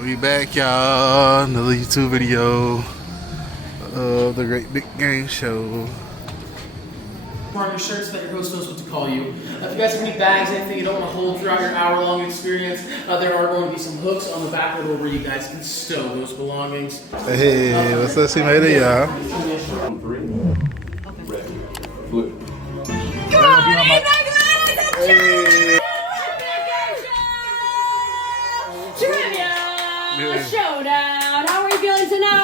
We back, y'all. Another YouTube video of the Great Big Game Show. On your shirt so that your host knows what to call you. If you guys have any bags, anything you don't want to hold throughout your hour-long experience, there are going to be some hooks on the back of the door where you guys can stow those belongings. Hey, what's up, C-Made, y'all? Trivia Showdown. How are you feeling tonight?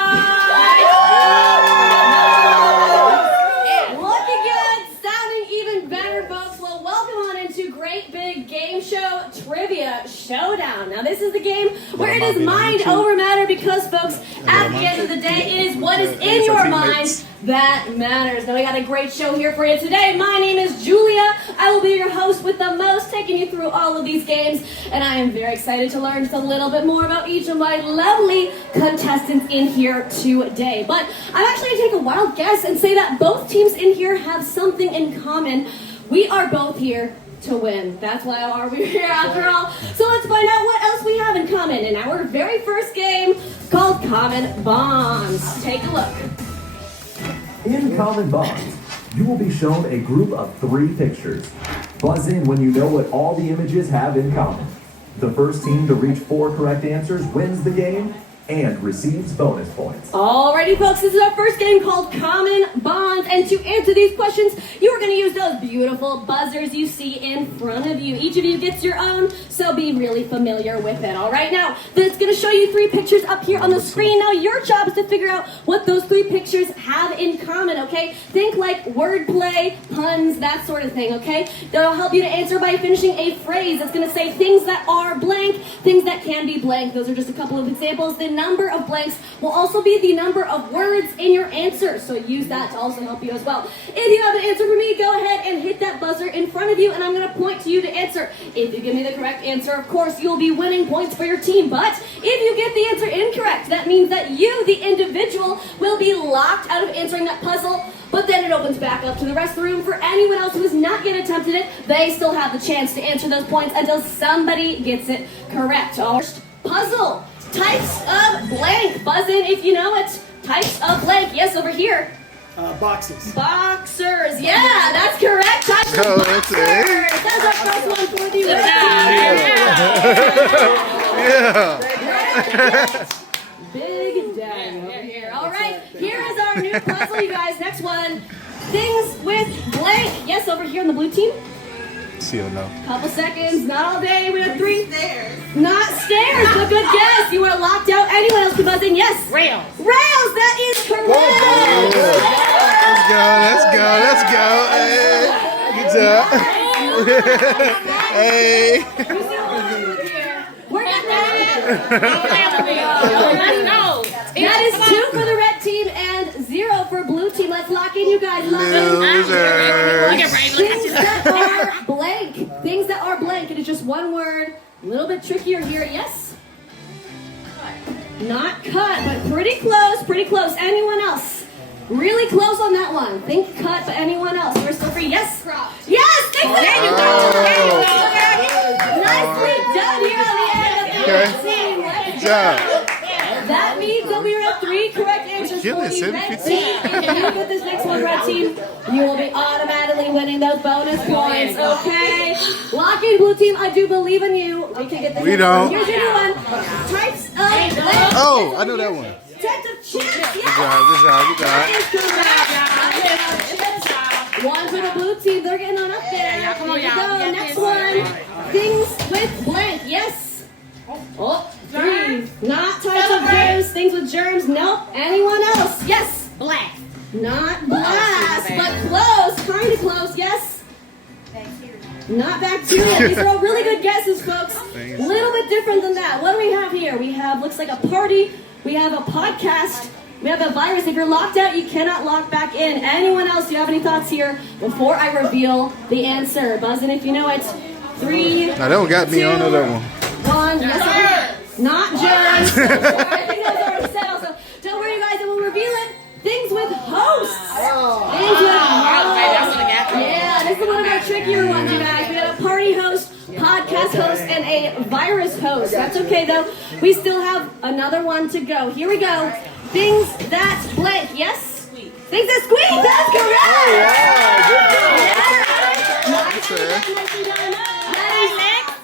Looking good, sounding even better, folks. Well, welcome on into Great Big Game Show Trivia Showdown. Now, this is the game where it is mind over matter because, folks, at the end of the day, it is what is in your mind that matters. Now, we got a great show here for you today. My name is Julia. I will be your host with the most, taking you through all of these games, and I am very excited to learn just a little bit more about each of my lovely contestants in here today. But I'm actually going to take a wild guess and say that both teams in here have something in common. We are both here to win. That's why we're here after all. So let's find out what else we have in common in our very first game called Common Bonds. Take a look. In Common Bonds, you will be shown a group of 3 pictures. Buzz in when you know what all the images have in common. The first team to reach 4 correct answers wins the game and receives bonus points. Alrighty, folks, this is our first game called Common Bonds, and to answer these questions, you are going to use those beautiful buzzers you see in front of you. Each of you gets your own, so be really familiar with it. Alright, now, it's going to show you 3 pictures up here on the screen. Now, your job is to figure out what those 3 pictures have in common, okay? Think like wordplay, puns, that sort of thing, okay? That'll help you to answer by finishing a phrase that's going to say things that are blank, things that can be blank. Those are just a couple of examples. The number of blanks will also be the number of words in your answer, so use that to also help you as well. If you have an answer for me, go ahead and hit that buzzer in front of you, and I'm going to point to you to answer. If you give me the correct answer, of course, you'll be winning points for your team, but if you get the answer incorrect, that means that you, the individual, will be locked out of answering that puzzle. But then it opens back up to the rest of the room for anyone else who has not yet attempted it. They still have the chance to answer those points until somebody gets it correct. First puzzle. Types of blank. Buzz in if you know it. Types of blank. Yes, over here. Boxes. Boxers. Yeah, that's correct. Types of boxers. That's our first one for the round. Yeah. Big daddy over here. All right, here is our new puzzle, you guys. Next one. Things with blank. Yes, over here on the blue team. Still no. Couple seconds, not all day. We have 3 stairs. Not stairs, but good guess. You are locked out. Anyone else can buzz in? Yes. Rails. Rails, that is correct. Let's go. Hey. We're getting there. Let's go. That is 2 for the red team and 0 for blue team. Let's lock in, you guys. Lock in. Things that are blank. Things that are blank. It is just one word. A little bit trickier here. Yes? Not cut, but pretty close. Pretty close. Anyone else? Really close on that one. Think cut, but anyone else? We're still free. Yes? Yes! There you go. Nicely done here on the end of the team. Good job. That means that we are at 3 correct answers for the red team. If you get this next one, red team, you will be automatically winning those bonus points, okay? Lock in, blue team. I do believe in you. We can get this. We don't. Here's your new one. Types of blank. Oh, I know that one. Types of chips. Yes. Good job. That is correct. 1 for the blue team. They're getting on up there. Come on, Here we y'all. go. Next one. Things with blank. Yes. Oh, 3. Not types of germs. Things with germs. Nope. Anyone else? Yes. Black. Not blast, but close. Kind of close. Yes. Not bacteria. These are all really good guesses, folks. A little bit different than that. What do we have here? We have, looks like a party. We have a podcast. We have a virus. If you're locked out, you cannot lock back in. Anyone else? Do you have any thoughts here before I reveal the answer? Buzz in if you know it. 3. Now that one got me on that one. 1. Yes, not germs. I think that was already said also. Don't worry, you guys. I will reveal it. Things with hosts. Things with hosts. Yeah, this is one of our trickier ones, you guys. We got a party host, podcast host, and a virus host. That's okay, though. We still have another one to go. Here we go. Things that blank. Yes? Things that squeak. That's correct.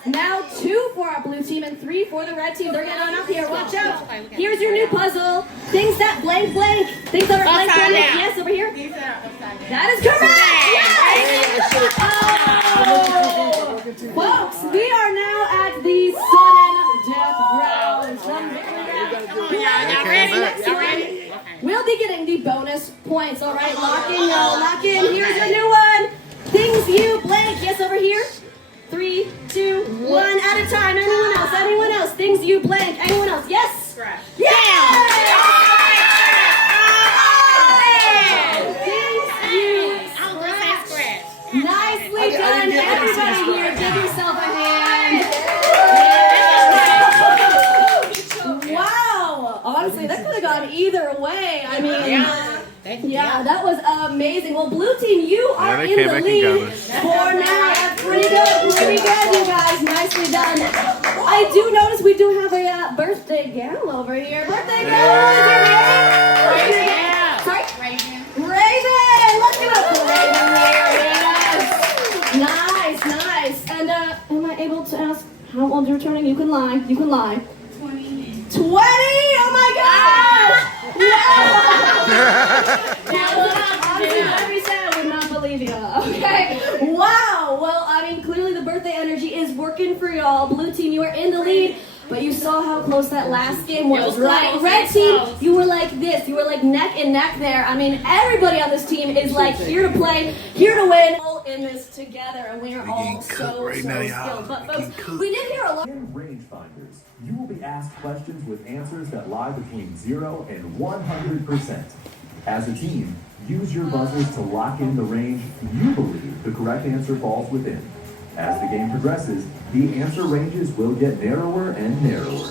Now 2 for our blue team and 3 for the red team. They're getting on up here. Watch out. Here's your new puzzle. Things that blank blank. Things that are blank blank. Yes, over here. That is correct. Yes. Folks, we are now at the sudden death round. Y'all ready? We'll be getting the bonus points. All right, lock in, y'all. Lock in. Here's your new one. Things you blank. Yes, over here. 3, 2, 1 at a time. Anyone else? Anyone else? Things you blank. Anyone else? Yes? Scratch. Yeah! Nicely done, everybody here. Give yourself a hand. Wow. Honestly, that could have gone either way. I mean, yeah, that was amazing. Well, blue team, you are in the lead for now. That's pretty good. Pretty good, you guys. Nicely done. I do notice we do have a birthday gal over here. Birthday gal, is your name? Sorry? Raven. Let's give it up for Raven here. Yes. Nice. And am I able to ask how old you're turning? You can lie. 20. Oh my gosh! Honestly, I would not believe you. Okay. Wow. Well, I mean, clearly the birthday energy is working for y'all. Blue team, you are in the lead. But you saw how close that last game was, right? Red team, you were like this. You were like neck and neck there. I mean, everybody on this team is like here to play, here to win. All in this together, and we are all so skilled. But folks, we did hear a lot. In Rangefinders, you will be asked questions with answers that lie between 0 and 100%. As a team, use your buzzers to lock in the range you believe the correct answer falls within. As the game progresses, the answer ranges will get narrower and narrower.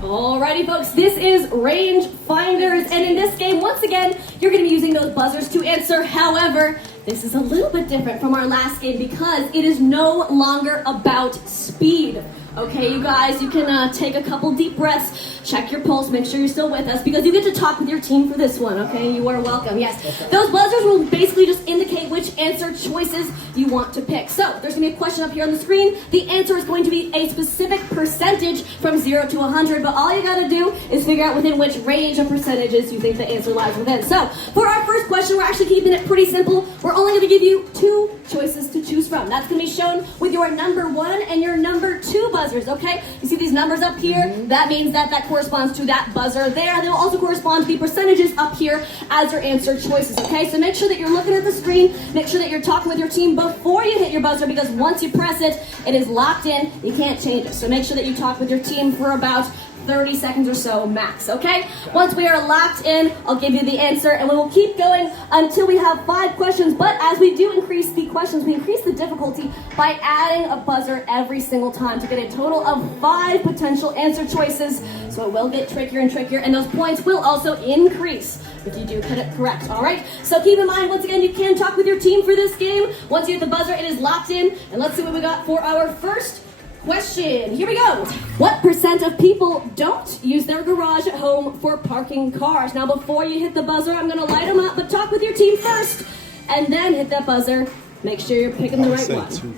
Alrighty, folks, this is Rangefinders, and in this game, once again, you're going to be using those buzzers to answer. However, this is a little bit different from our last game because it is no longer about speed. Okay, you guys, you can take a couple deep breaths, check your pulse, make sure you're still with us because you get to talk with your team for this one, okay? You are welcome, yes. Those buzzers will basically just indicate which answer choices you want to pick. So, there's going to be a question up here on the screen. The answer is going to be a specific percentage from 0 to 100, but all you got to do is figure out within which range of percentages you think the answer lies within. So, for our first question, we're actually keeping it pretty simple. We're only going to give you 2 choices to choose from. That's going to be shown with your number 1 and your number 2 buzzers, okay? You see these numbers up here? That means that corresponds to that buzzer there. They will also correspond to the percentages up here as your answer choices, okay? So make sure that you're looking at the screen. Make sure that you're talking with your team before you hit your buzzer because once you press it, it is locked in. You can't change it. So make sure that you talk with your team for about 30 seconds or so max, okay? Once we are locked in, I'll give you the answer, and we will keep going until we have 5 questions. But as we do increase the questions, we increase the difficulty by adding a buzzer every single time to get a total of 5 potential answer choices. So it will get trickier and trickier, and those points will also increase if you do get it correct, all right? So keep in mind, once again, you can talk with your team for this game. Once you hit the buzzer, it is locked in, and let's see what we got for our first question. Here we go. What % of people don't use their garage at home for parking cars? Now, before you hit the buzzer, I'm going to light them up, but talk with your team first, and then hit that buzzer. Make sure you're picking the right one. 2.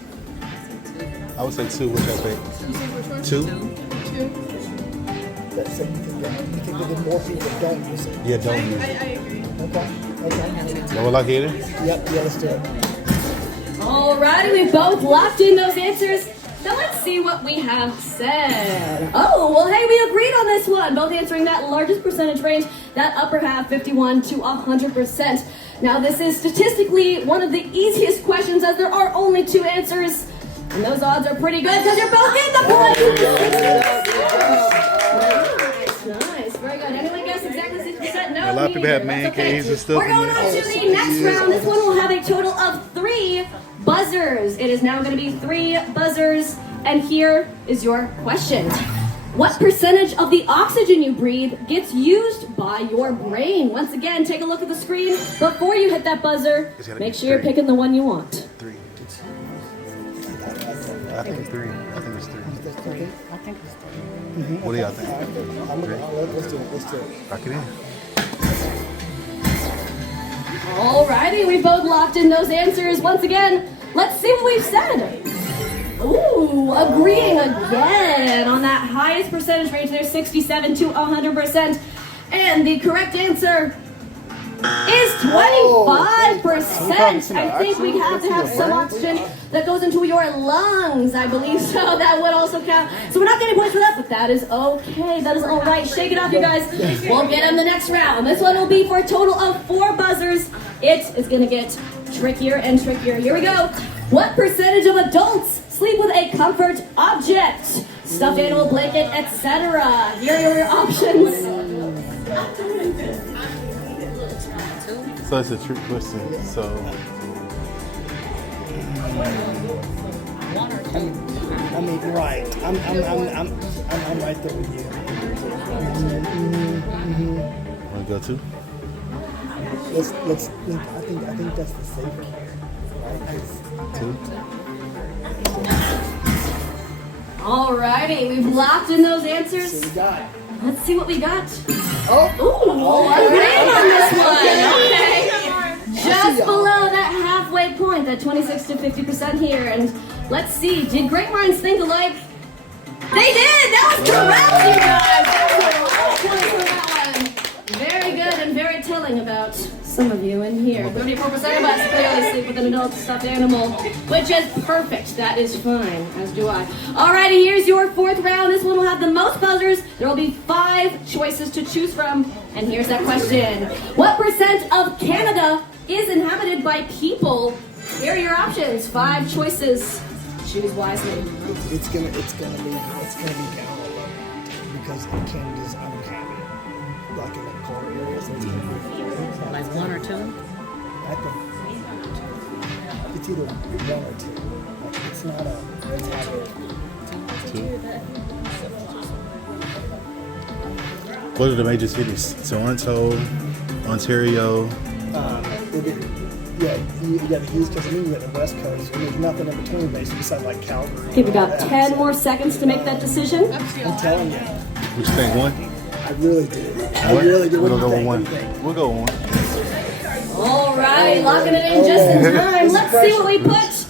I would say 2. What y'all think? 2? That's it. You think that more people don't use it? Yeah, don't use it. I agree. Okay. You want to lock it in? Yep, yeah, let's do it. Alrighty, we both locked in those answers. Now let's see what we have said. Oh, well, hey, we agreed on this one. Both answering that largest percentage range, that upper half, 51 to 100%. Now, this is statistically one of the easiest questions as there are only 2 answers. And those odds are pretty good because you're both in the point. Nice. Very good. Anyone guess exactly 6%? No. A lot of people have man caves and stuff. We're going on to the next round. This one will have a total of 3 buzzers. It is now going to be 3 buzzers. And here is your question. What percentage of the oxygen you breathe gets used by your brain? Once again, take a look at the screen. Before you hit that buzzer, make sure you're picking the one you want. 3. I think it's 3. I think it's 3. I think it's 3. What do y'all think? Let's do it. Let's do it. Rock it in. Alrighty, we both locked in those answers. Once again, let's see what we've said. Ooh, agreeing again on that highest percentage range there, 67 to 100%. And the correct answer is 25%. I think we have to have some oxygen that goes into your lungs, I believe so. That would also count. So we're not getting points for that, but that is okay. That is all right. Shake it off, you guys. We'll get in the next round. This one will be for a total of 4 buzzers. It is going to get trickier and trickier. Here we go. What percentage of adults sleep with a comfort object? Stuffed animal, blanket, etc. Here are your options. So it's a trick question. So I mean, right. I'm right there with you. wanna go to? Let's. I think that's the safer. Right? 2. Alrighty, we've locked in those answers. So we got. Let's see what we got. Oh. Ooh, agreeing on this one. Okay. Just below that halfway point, that 26 to 50% here. And let's see, did great minds think alike? They did! That was correct, you guys! That was a lot of points for that one. Very good and very telling about some of you in here. 34% of us clearly sleep with an adult stuffed animal, which is perfect. That is fine, as do I. Alrighty, here's your 4th round. This one will have the most buzzers. There will be 5 choices to choose from. And here's that question. What percent of Canada is inhabited by people? Here are your options. 5 choices. Choose wisely. It's gonna be Canada because Canada's unhappy. Like in the cold areas, it's gonna be Like 1 or 2? I think it's either 1 or 2. Like, it's not a. It's happening. 2. What are the major cities? Toronto, Ontario. Yeah, you got the East Coast and you got the West Coast, and there's nothing in between, basically, besides like Calgary. Give about and all 10 that. more seconds to make that decision. I'm telling you, What you think? 1? I really do. I What? really do. We'll What do go you with think? 1. We'll go with 1. Alright, locking it in just in time. Let's see what we put.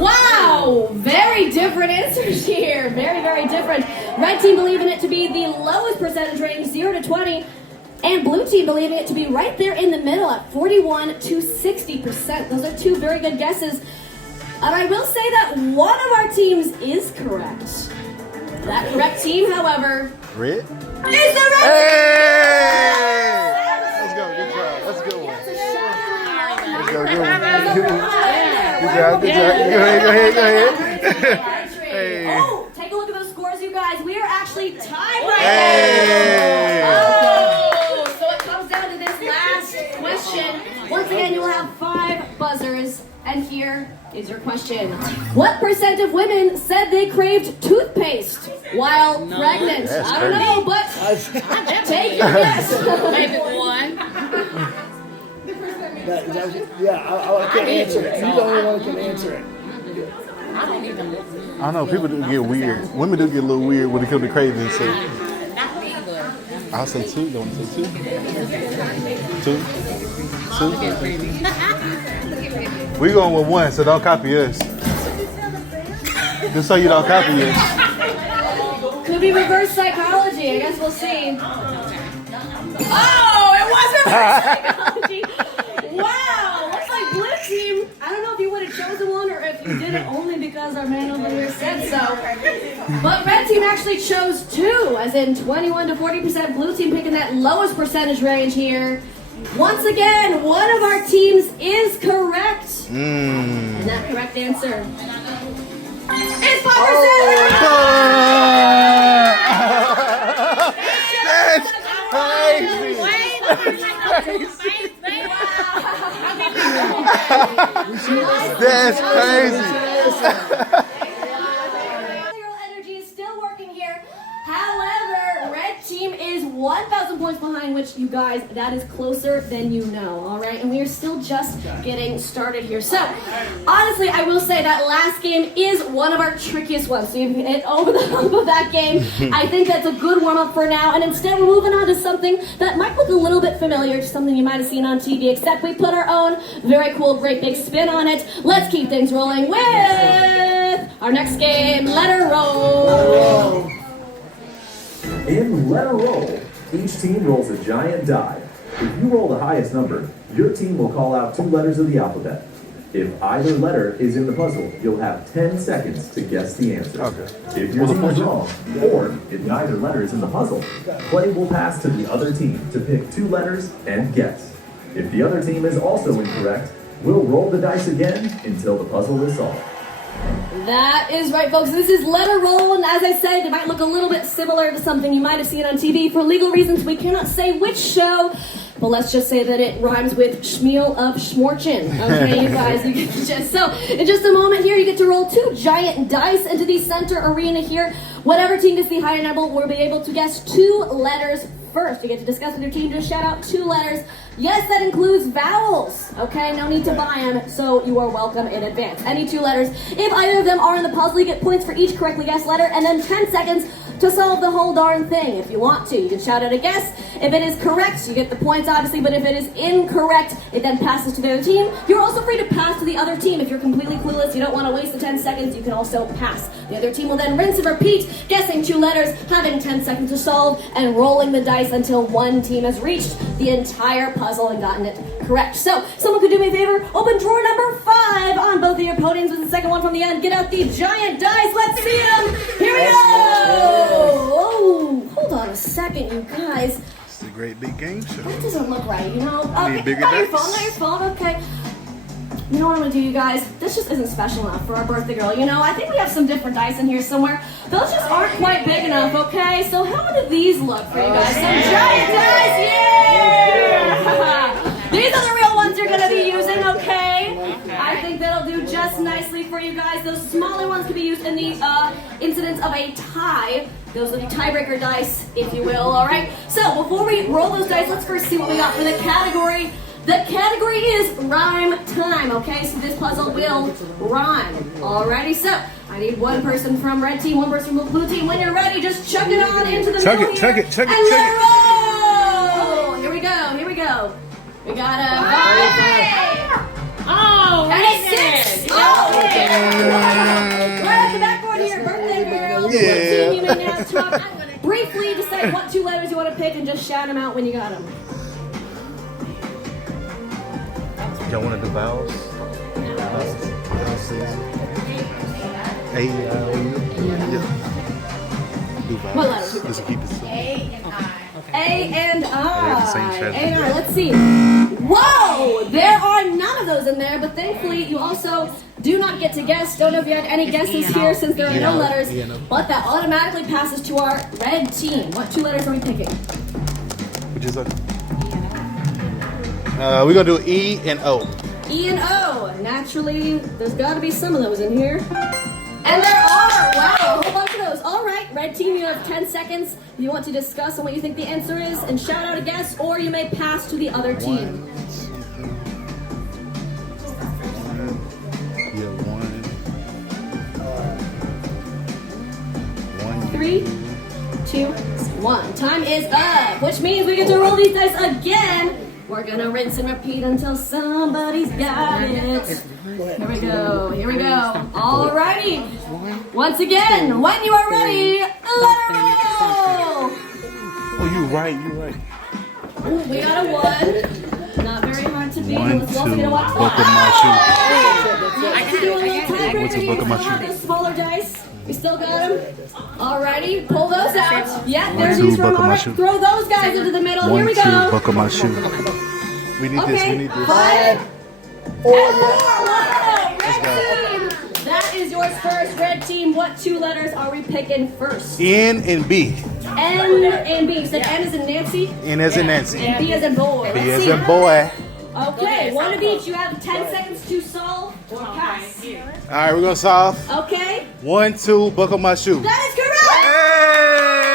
Wow! Very different answers here. Very, very different. Red team believing it to be the lowest percentage range, 0 to 20. And blue team believing it to be right there in the middle at 41 to 60%. Those are 2 very good guesses. And I will say that one of our teams is correct. That correct team, however, Red? is the red Hey! Let's go. Good job. That's a good one. Let's go. Good one. Good job. Good job. Go ahead. Hey. Oh, take a look at those scores, you guys. We are actually tied right Hey. now. Oh, so it comes down to this last question. Once again, you will have 5 buzzers. And here is your question. What percent of women said they craved toothpaste while pregnant? That's I don't know, but take your guess. Maybe 1. I can't answer it. You're the only one who can answer it. I don't even look. I don't know. People do get weird. Women do get a little weird when it comes to craving. So Not me, but I'll say 2. You want to say 2? 2? 2? We going with 1, so don't copy us. Just so you don't copy us. Could be reverse psychology. I guess we'll see. Oh, it was reverse psychology. Wow. Looks like blue team. I don't know if you would have chosen one or if you did it only because our man over here said so. But red team actually chose 2, as in 21 to 40%. Blue team picking that lowest percentage range here. Once again, one of our teams is correct. And that correct answer is 5%. That's crazy. That's crazy. Energy is still working here. However, red team is 1,000 points behind, which you guys, that is closer than you know, all right? And we are still just getting started here. So, honestly, I will say that last game is one of our trickiest ones. So you can get over the hump of that game. I think that's a good warm-up for now. And instead, we're moving on to something that might look a little bit familiar, just something you might have seen on TV, except we put our own very cool, great big spin on it. Let's keep things rolling with our next game, Letter Roll. In Letter Roll, each team rolls a giant die. If you roll the highest number, your team will call out 2 letters of the alphabet. If either letter is in the puzzle, you'll have 10 seconds to guess the answer. Okay. If your team is wrong, or if neither letter is in the puzzle, play will pass to the other team to pick 2 letters and guess. If the other team is also incorrect, we'll roll the dice again until the puzzle is solved. That is right, folks. This is Letter Roll, and as I said, it might look a little bit similar to something you might have seen on TV. For legal reasons, we cannot say which show, but let's just say that it rhymes with Schmeal of Schmorchen. Okay, you guys, you get just so. In just a moment here, you get to roll 2 giant dice into the center arena here. Whatever team gets the higher number will be able to guess 2 letters first. You get to discuss with your team, just shout out 2 letters. Yes, that includes vowels. Okay, no need to buy them, so you are welcome in advance. Any 2 letters. If either of them are in the puzzle, you get points for each correctly guessed letter, and then 10 seconds to solve the whole darn thing if you want to. You can shout out a guess. If it is correct, you get the points, obviously, but if it is incorrect, it then passes to the other team. You're also free to pass to the other team. If you're completely clueless, you don't want to waste the 10 seconds, you can also pass. The other team will then rinse and repeat, guessing 2 letters, having 10 seconds to solve, and rolling the dice until one team has reached the entire puzzle and gotten it correct. So, someone could do me a favor, open drawer number 5 on both of your podiums with the second one from the end. Get out the giant dice, let's see them. Here we go. Oh, hold on a second, you guys. It's a great big game show. That doesn't look right, you know? I need bigger not your dice. fault, not your fault, okay. You know what I'm gonna do, you guys? This just isn't special enough for our birthday girl. You know, I think we have some different dice in here somewhere. Those just aren't quite big enough, okay? So how do these look for you guys? Some giant dice, yeah! These are the real ones you're gonna be using, okay? I think that'll do just nicely for you guys. Those smaller ones can be used in the incidents of a tie. Those are the tiebreaker dice, if you will, all right? So before we roll those dice, let's first see what we got for the category. The category is rhyme time, okay? So this puzzle will rhyme. Alrighty, so I need one person from red team, one person from blue team. When you're ready, just chuck it on into the middle here. Chuck it. And let it roll! Here we go. We got a 5. Oh, And a 6. Oh, right at the backboard here, birthday girl. Yeah. Team, you may now talk. Briefly decide what 2 letters you want to pick and just shout them out when you got them. Y'all want to do vowels? A, do vowels. What letters? Just keep it simple. A and I. They have the same strategy. A and I. Let's see. Whoa! There are none of those in there, but thankfully you also do not get to guess. Don't know if you had any guesses here since there are no letters, but that automatically passes to our red team. What 2 letters are we picking? Which is we're gonna do E and O. E and O. Naturally, there's got to be some of those in here. And there are! Wow, a whole bunch of those. All right, red team, you have 10 seconds. If you want to discuss on what you think the answer is and shout out a guess, or you may pass to the other team. One. 3, 2, 1. Time is up, which means we get to roll these dice again. We're gonna rinse and repeat until somebody's got it. Here we go. Alrighty. Once again, when you are ready, let her roll. Oh, you're right. Ooh, we got a 1. Not very hard to beat. 1, Let's also 2, get a 1. buckle my Let's do a little tiebreaker What's a here. buckle my Still got shoe? those smaller dice. We still got them. Alrighty, pull those out. Yeah, 1, there's 2, these from. buckle my Alright, shoe. throw those guys into the middle. 1, Here we 2, go. buckle my shoe. We need Okay, this. 5 and 4. Wow, red team. That is yours first, red team. What 2 letters are we picking first? N and B. N and B. You said N as in Nancy? N as in Nancy. And B as in boy. B Let's as see. in boy. Okay, one of each. You have 10 seconds to solve or pass. All right, we're gonna solve. Okay, 1, 2, buckle my shoe. that is correct.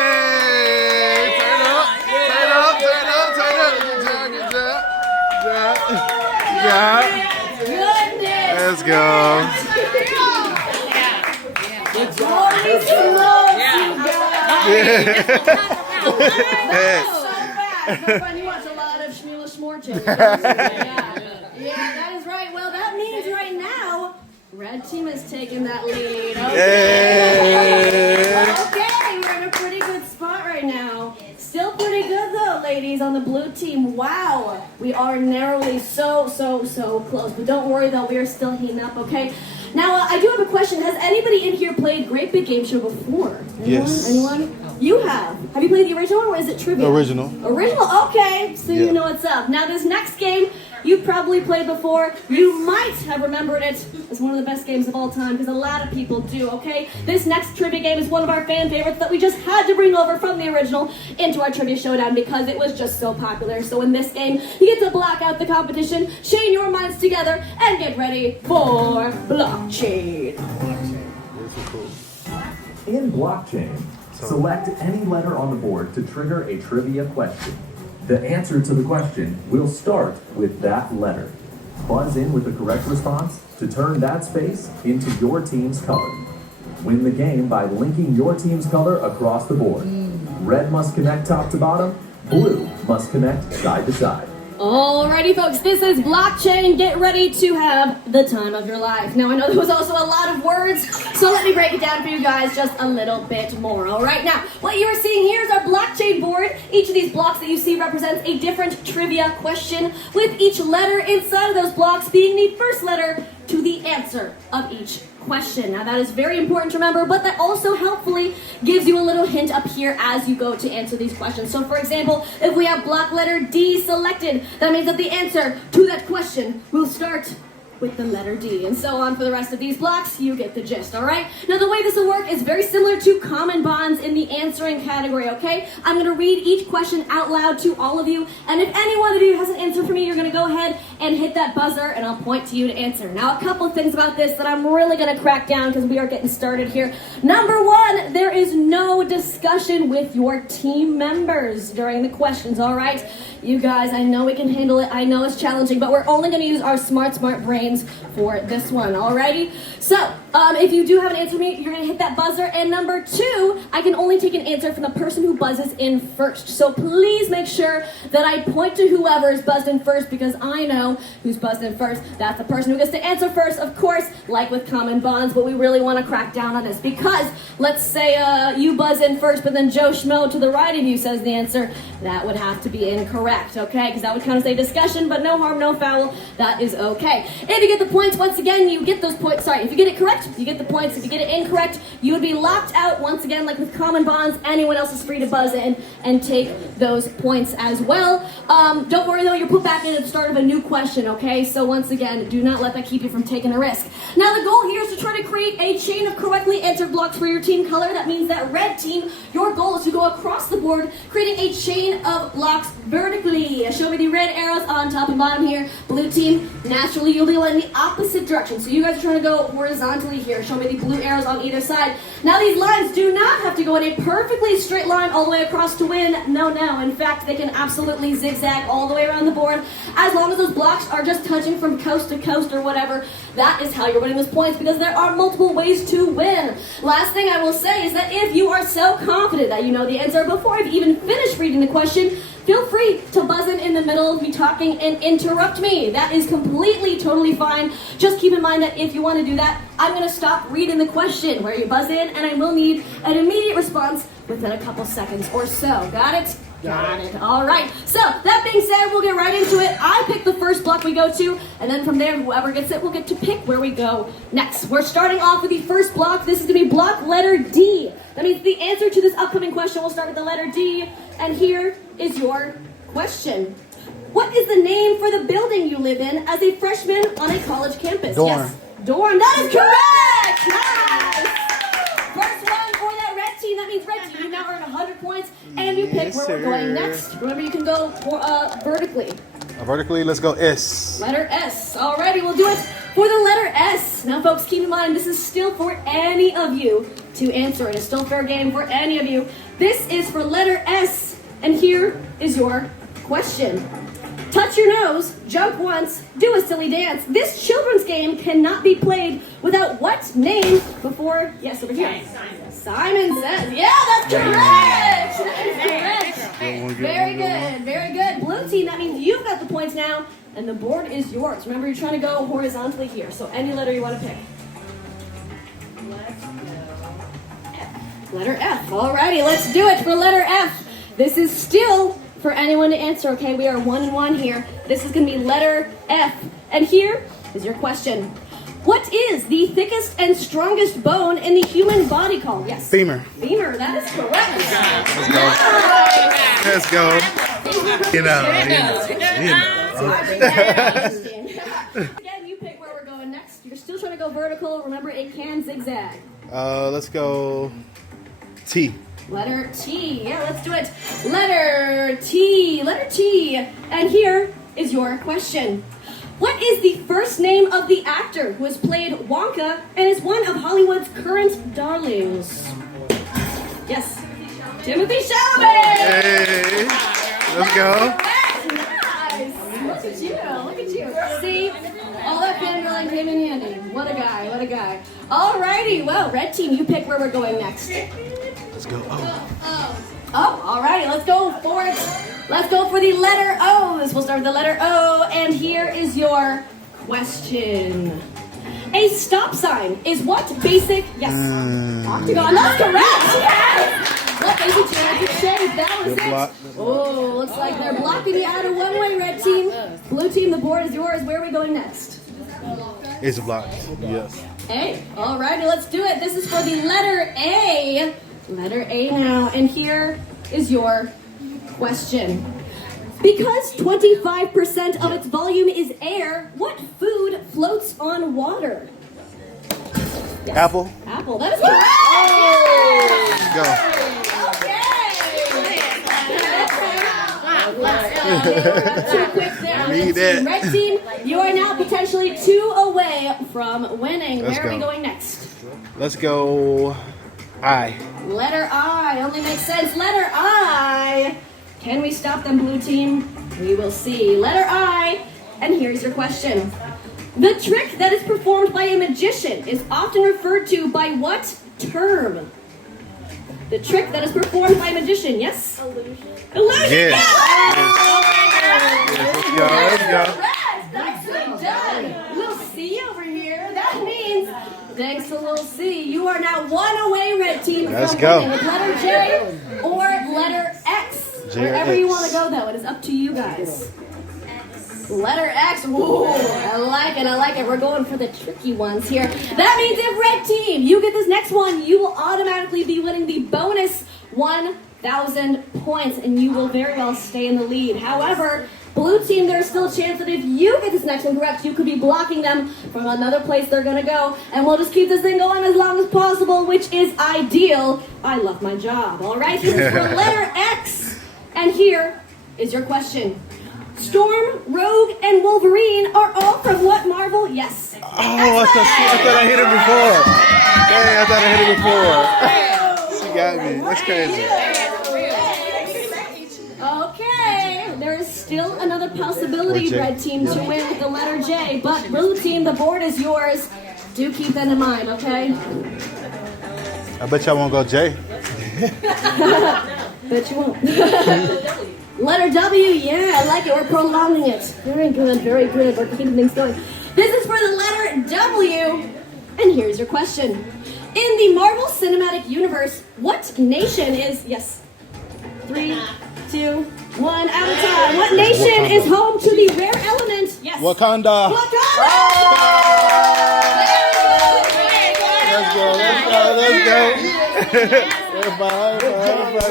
Hey! Turn up. go. Good job. You watch a lot of Shmula Shmorchin. Yeah, that is right. Well, that means right now, red team is taking that lead. Okay, we're in a pretty good spot right now. Still pretty good though, ladies, on the blue team. Wow, we are narrowly so close. But don't worry though, we are still heating up, okay? Now, I do have a question. Has anybody in here played Great Big Game Show before? Anyone? Yes. Anyone? You have. Have you played the original one or is it trivia? Original. Original, okay. So you know what's up. Now, this next game, you've probably played before. You might have remembered it as one of the best games of all time because a lot of people do, okay? This next trivia game is one of our fan favorites that we just had to bring over from the original into our trivia showdown because it was just so popular. So in this game, you get to block out the competition, chain your minds together, and get ready for blockchain. In blockchain, select any letter on the board to trigger a trivia question. The answer to the question will start with that letter. Buzz in with the correct response to turn that space into your team's color. Win the game by linking your team's color across the board. Red must connect top to bottom, blue must connect side to side. Alrighty, folks, this is blockchain. Get ready to have the time of your life. Now, I know there was also a lot of words, so let me break it down for you guys just a little bit more. Alright, now, what you are seeing here is our blockchain board. Each of these blocks that you see represents a different trivia question, with each letter inside of those blocks being the first letter to the answer of each question. Now that is very important to remember, but that also helpfully gives you a little hint up here as you go to answer these questions. So for example, if we have block letter D selected, that means that the answer to that question will start with the letter D, and so on for the rest of these blocks. You get the gist, all right? Now, the way this will work is very similar to common bonds in the answering category, okay? I'm going to read each question out loud to all of you, and if any one of you has an answer for me, you're going to go ahead and hit that buzzer, and I'll point to you to answer. Now, a couple of things about this that I'm really going to crack down because we are getting started here. Number one, there is no discussion with your team members during the questions, all right? You guys, I know we can handle it. I know it's challenging, but we're only going to use our smart brains for this one, alrighty? So, if you do have an answer for me, you're going to hit that buzzer. And number two, I can only take an answer from the person who buzzes in first. So please make sure that I point to whoever is buzzed in first because I know who's buzzed in first. That's the person who gets to answer first, of course, like with common bonds, but we really want to crack down on this because let's say you buzz in first, but then Joe Schmo to the right of you says the answer. That would have to be incorrect, okay? Because that would kind of say discussion, but no harm, no foul. That is okay. If you get the points, once again, you get those points. Sorry, if you get it correct, you get the points. If you get it incorrect, you would be locked out. Once again, like with common bonds, anyone else is free to buzz in and take those points as well. Don't worry though, you're put back in at the start of a new question, okay? So once again, do not let that keep you from taking a risk. Now the goal here is to try to create a chain of correctly answered blocks for your team color. That means that red team, your goal is to go across the board, creating a chain of blocks vertically. Show me the red arrows on top and bottom here. Blue team, naturally you'll be going in the opposite direction. So you guys are trying to go horizontally here. Show me the blue arrows on either side. Now these lines do not have to go in a perfectly straight line all the way across to win. No. In fact, they can absolutely zigzag all the way around the board. As long as those blocks are just touching from coast to coast or whatever, that is how you're winning those points because there are multiple ways to win. Last thing I will say is that if you are so confident that you know the answer before I've even finished reading the question, feel free to buzz in the middle of me talking and interrupt me. That is completely, totally fine. Just keep in mind that if you want to do that, I'm going to stop reading the question where you buzz in, and I will need an immediate response within a couple seconds or so. Got it? Got it. All right. So, that being said, we'll get right into it. I pick the first block we go to, and then from there, whoever gets it will get to pick where we go next. We're starting off with the first block. This is going to be block letter D. That means the answer to this upcoming question will start with the letter D, and here is your question. What is the name for the building you live in as a freshman on a college campus? Dorm. Yes. Dorm. That is correct. Nice. First one for that red team. That means red team. You now earn 100 points, and you pick where we're going next. Remember, you can go vertically. Vertically, let's go S. Letter S. Alrighty, we'll do it for the letter S. Now, folks, keep in mind, this is still for any of you to answer. It is still fair game for any of you. This is for letter S, and here is your question. touch your nose, jump once, do a silly dance. This children's game cannot be played without what name before? Yes, over here. Simon says, yeah, that's correct. That is correct. Very good, very good. Blue team, that means you've got the points now, and the board is yours. Remember, you're trying to go horizontally here, so any letter you want to pick. Letter F. Alrighty, let's do it for letter F. This is still for anyone to answer, okay? We are 1-1 here. This is going to be letter F. And here is your question. What is the thickest and strongest bone in the human body called? Yes. Femur. Femur, that is correct. Let's go. You know. Again, you pick where we're going next. You're still trying to go vertical. Remember, it can zigzag. Let's go T. Letter T. Yeah, let's do it. Letter T. Letter T. And here is your question. What is the first name of the actor who has played Wonka and is one of Hollywood's current darlings? Yes. Timothy Chalamet. Hey. Let's go. Nice. Look at you. Look at you. See? All that fangirling came in handy. What a guy. What a guy. Alrighty. Well, red team, you pick where we're going next. Let's go. Oh, alrighty. Let's go for it. Let's go for the letter O. We'll start with the letter O. And here is your question. A stop sign is what basic... Yes. Octagon. That's correct. Yes. What basic geometric shape? That was Good it. block. Oh, looks like they're blocking you out of one way, red team. Blue team, the board is yours. Where are we going next? It's blocked. Yes. A. Alrighty, let's do it. This is for the letter A. Letter A now. And here is your question. Because 25% of its volume is air, what food floats on water? Yes. Apple. Apple. That is correct. Let's go. Too quick there. Need that. Red team, you are now potentially 2 away from winning. Let's Where are we go. going next? Let's go I. Letter I only makes sense. Letter I. Can we stop them, blue team? We will see. Letter I. And here's your question. The trick that is performed by a magician is often referred to by what term? The trick that is performed by a magician, yes? Illusion. Illusion, Yes. Let's go. Let's go. Nicely done. We'll see over here. That means, thanks to Lil C, you are now 1 away, red team. Let's from go. winning with letter J or letter X. J or Wherever you X. want to go, though, it is up to you guys. Letter X. Whoa, I like it. I like it. We're going for the tricky ones here. That means if red team, you get this next one, you will automatically be winning the bonus 1,000 points, and you will very well stay in the lead. However, blue team, there's still a chance that if you get this next one correct, you could be blocking them from another place they're going to go. And we'll just keep this thing going as long as possible, which is ideal. I love my job. All right, this is for letter X. And here is your question. Storm, Rogue, and Wolverine are all from what Marvel? Yes. Oh, I thought I hit it before. Dang, I thought I hit it before. She got me. That's crazy. Okay, there is still another possibility, Or J. red team, to win with the letter J, but blue team, the board is yours. Do keep that in mind, okay? I bet y'all won't go J. Bet you won't. Letter W, yeah, I like it. We're prolonging it. Very good, very good. We're keeping things going. This is for the letter W. And here's your question. In the Marvel Cinematic Universe, what nation is... Yes. 3, 2, 1, out of time. What nation is home to the rare element? Yes. Wakanda. Wakanda! Let's go. Let's go.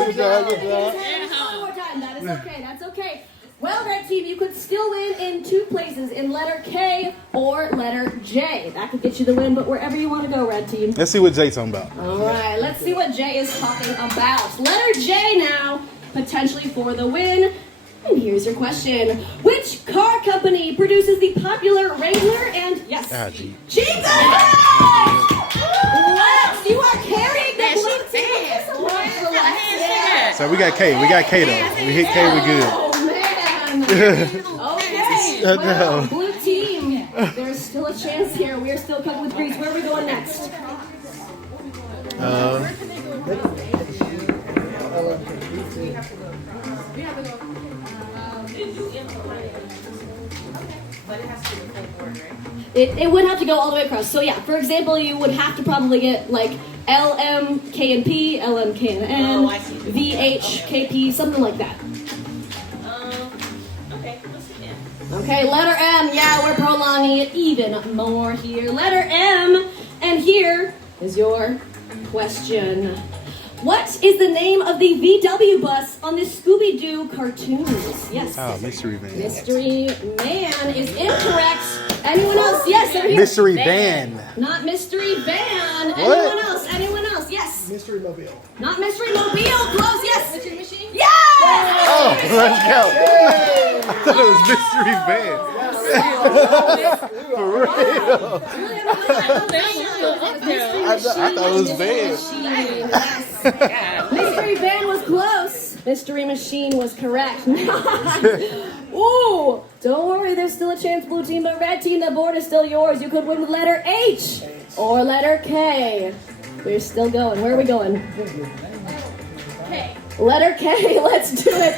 Good job. One more time. That is okay. That's okay. Well, red team, you could still win in 2 places, in letter K or letter J. That could get you the win, but wherever you want to go, red team. Let's see what Jay's talking about. All right, let's see what J is talking about. Letter J now, potentially for the win. And here's your question. Which car company produces the popular Wrangler and, yes, Jeep. Jeep! Lex, you are carrying the blue team. So we got K. We got K though. We hit K, we good. Oh, man. Oh, Well, blue team, there's still a chance here. We are still covered with grease. Where are we going next? It would have to go all the way across. So yeah, for example, you would have to probably get like L, M, K, and P, L, M, K, and N, V, H, K, P, something like that. Okay, letter M. Yeah, we're prolonging it even more here. Letter M, and here is your question. What is the name of the VW bus on the Scooby-Doo cartoons? Yes. Oh, Mystery Van. Mystery Man is incorrect. Anyone else? Yes, they're here. Mystery Van. Not Mystery Van. What? Anyone else? Anyone else? Yes. Mystery Mobile. Not Mystery Mobile. Close. Yes. Mystery Machine? Yes. Oh, let's go. I thought it was Mystery Van. For real. I thought it was Van. Mystery Van was close. Mystery Machine was correct. Ooh, don't worry, there's still a chance, blue team, but red team, the board is still yours. You could win with letter H or letter K. We're still going. Where are we going? K. Letter K, let's do it.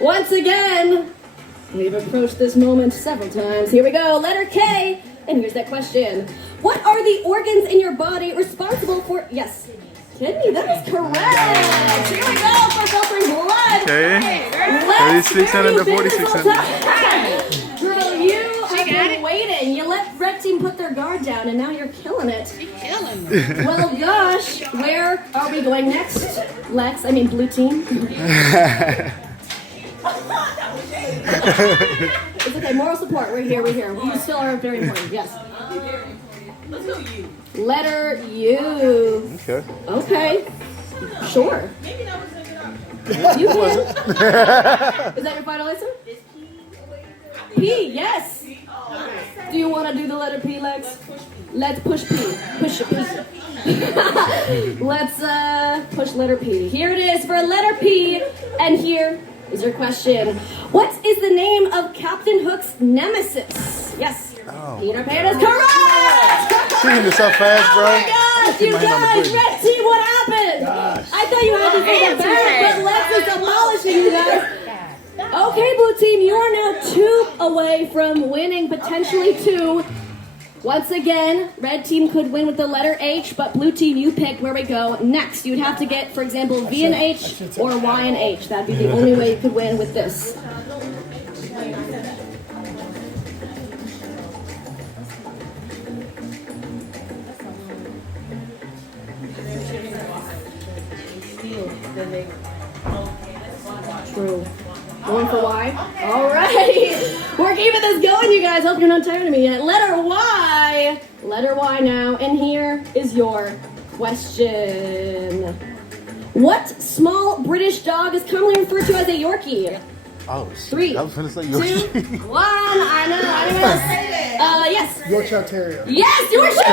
Once again, we've approached this moment several times. Here we go, letter K, and here's that question. What are the organs in your body responsible for, yes, kidney, that is correct. Here we go for filtering blood. Okay. Let's 3600 to do this 4600. all time. Girl, you have been waiting. You let red team put their guard down, and now you're killing it. Killing me. Well, gosh, where are we going next? Lex, I mean blue team. It's okay, moral support. We're here, we're here. You still are very important, yes. Let's go U. Letter U. Okay. Okay. Sure. Maybe that was a good option. You can. Is that your final answer? P, yes. Do you want to do the letter P, Lex? Let's push P. Push it, push it. Let's push letter P. Here it is for letter P, and here is your question. What is the name of Captain Hook's nemesis? Yes. Oh. Peter Pan is correct! Singing this so fast, bro. Oh my gosh, you guys, red team, what happened? I thought you had to say the back, but Lex is demolishing you guys. Okay, blue team, you are now 2 away from winning, potentially 2. Once again, red team could win with the letter H, but blue team, you pick where we go next. You'd have to get, for example, V and H or Y and H. That'd be the only way you could win with this. True. Going for Y? All right. We're keeping this going, you guys. Hope you're not tired of me yet. Letter Y. Letter Y now. And here is your question. What small British dog is commonly referred to as a Yorkie? Oh, 3, I was going to say 2, Yorkie. 1. I know. Anyone else? Yes. Yorkshire Terrier. Yes, Yorkshire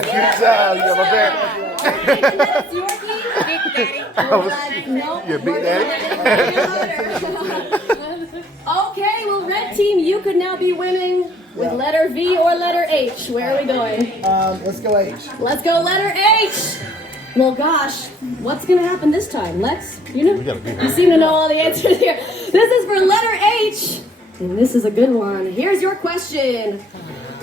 Good job. You have a bad. That's Yorkie. Nope. Your big daddy? Okay, well, red team, you could now be winning with letter V or letter H. Where are we going? Let's go H. Let's go letter H. Well, gosh, what's going to happen this time? Lex, you know? You seem to know all the answers here. This is for letter H, and this is a good one. Here's your question.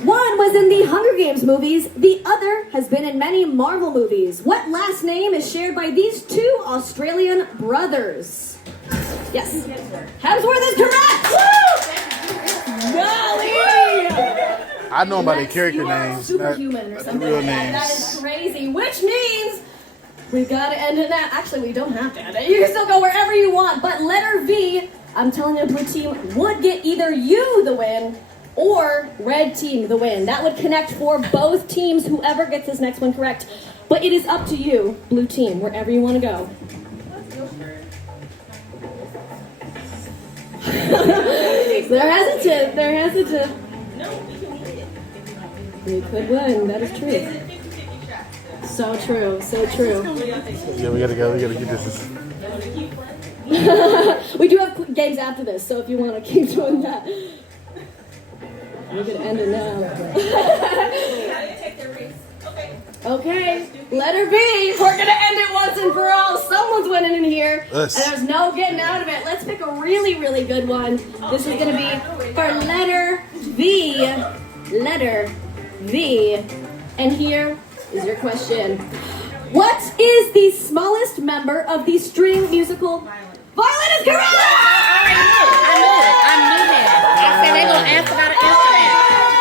One was in the Hunger Games movies. The other has been in many Marvel movies. What last name is shared by these 2 Australian brothers? Yes. Hemsworth is correct! Woo! Golly! I know about their Lex, character you are names. Superhuman or not something the real like that. That names. is crazy. Which means we've got to end it now. Actually, we don't have to end it. You can still go wherever you want. But letter V, I'm telling you, blue team would get either you the win or red team the win. That would connect for both teams, whoever gets this next one correct. But it is up to you, blue team, wherever you want to go. They're hesitant. They're hesitant. You could win. That is true. So true. So true. Yeah, we gotta go. We gotta get this. We do have games after this, so if you want to keep doing that. We're going to end it now. Take their race. Okay. Okay, letter B. We're going to end it once and for all. Someone's winning in here, Yes. and there's no getting out of it. Let's pick a really, really good one. This is going to be for letter V. Letter V. And here is your question. What is the smallest member of the string musical? Violet is correct! I knew that. I said they gonna ask about an instrument.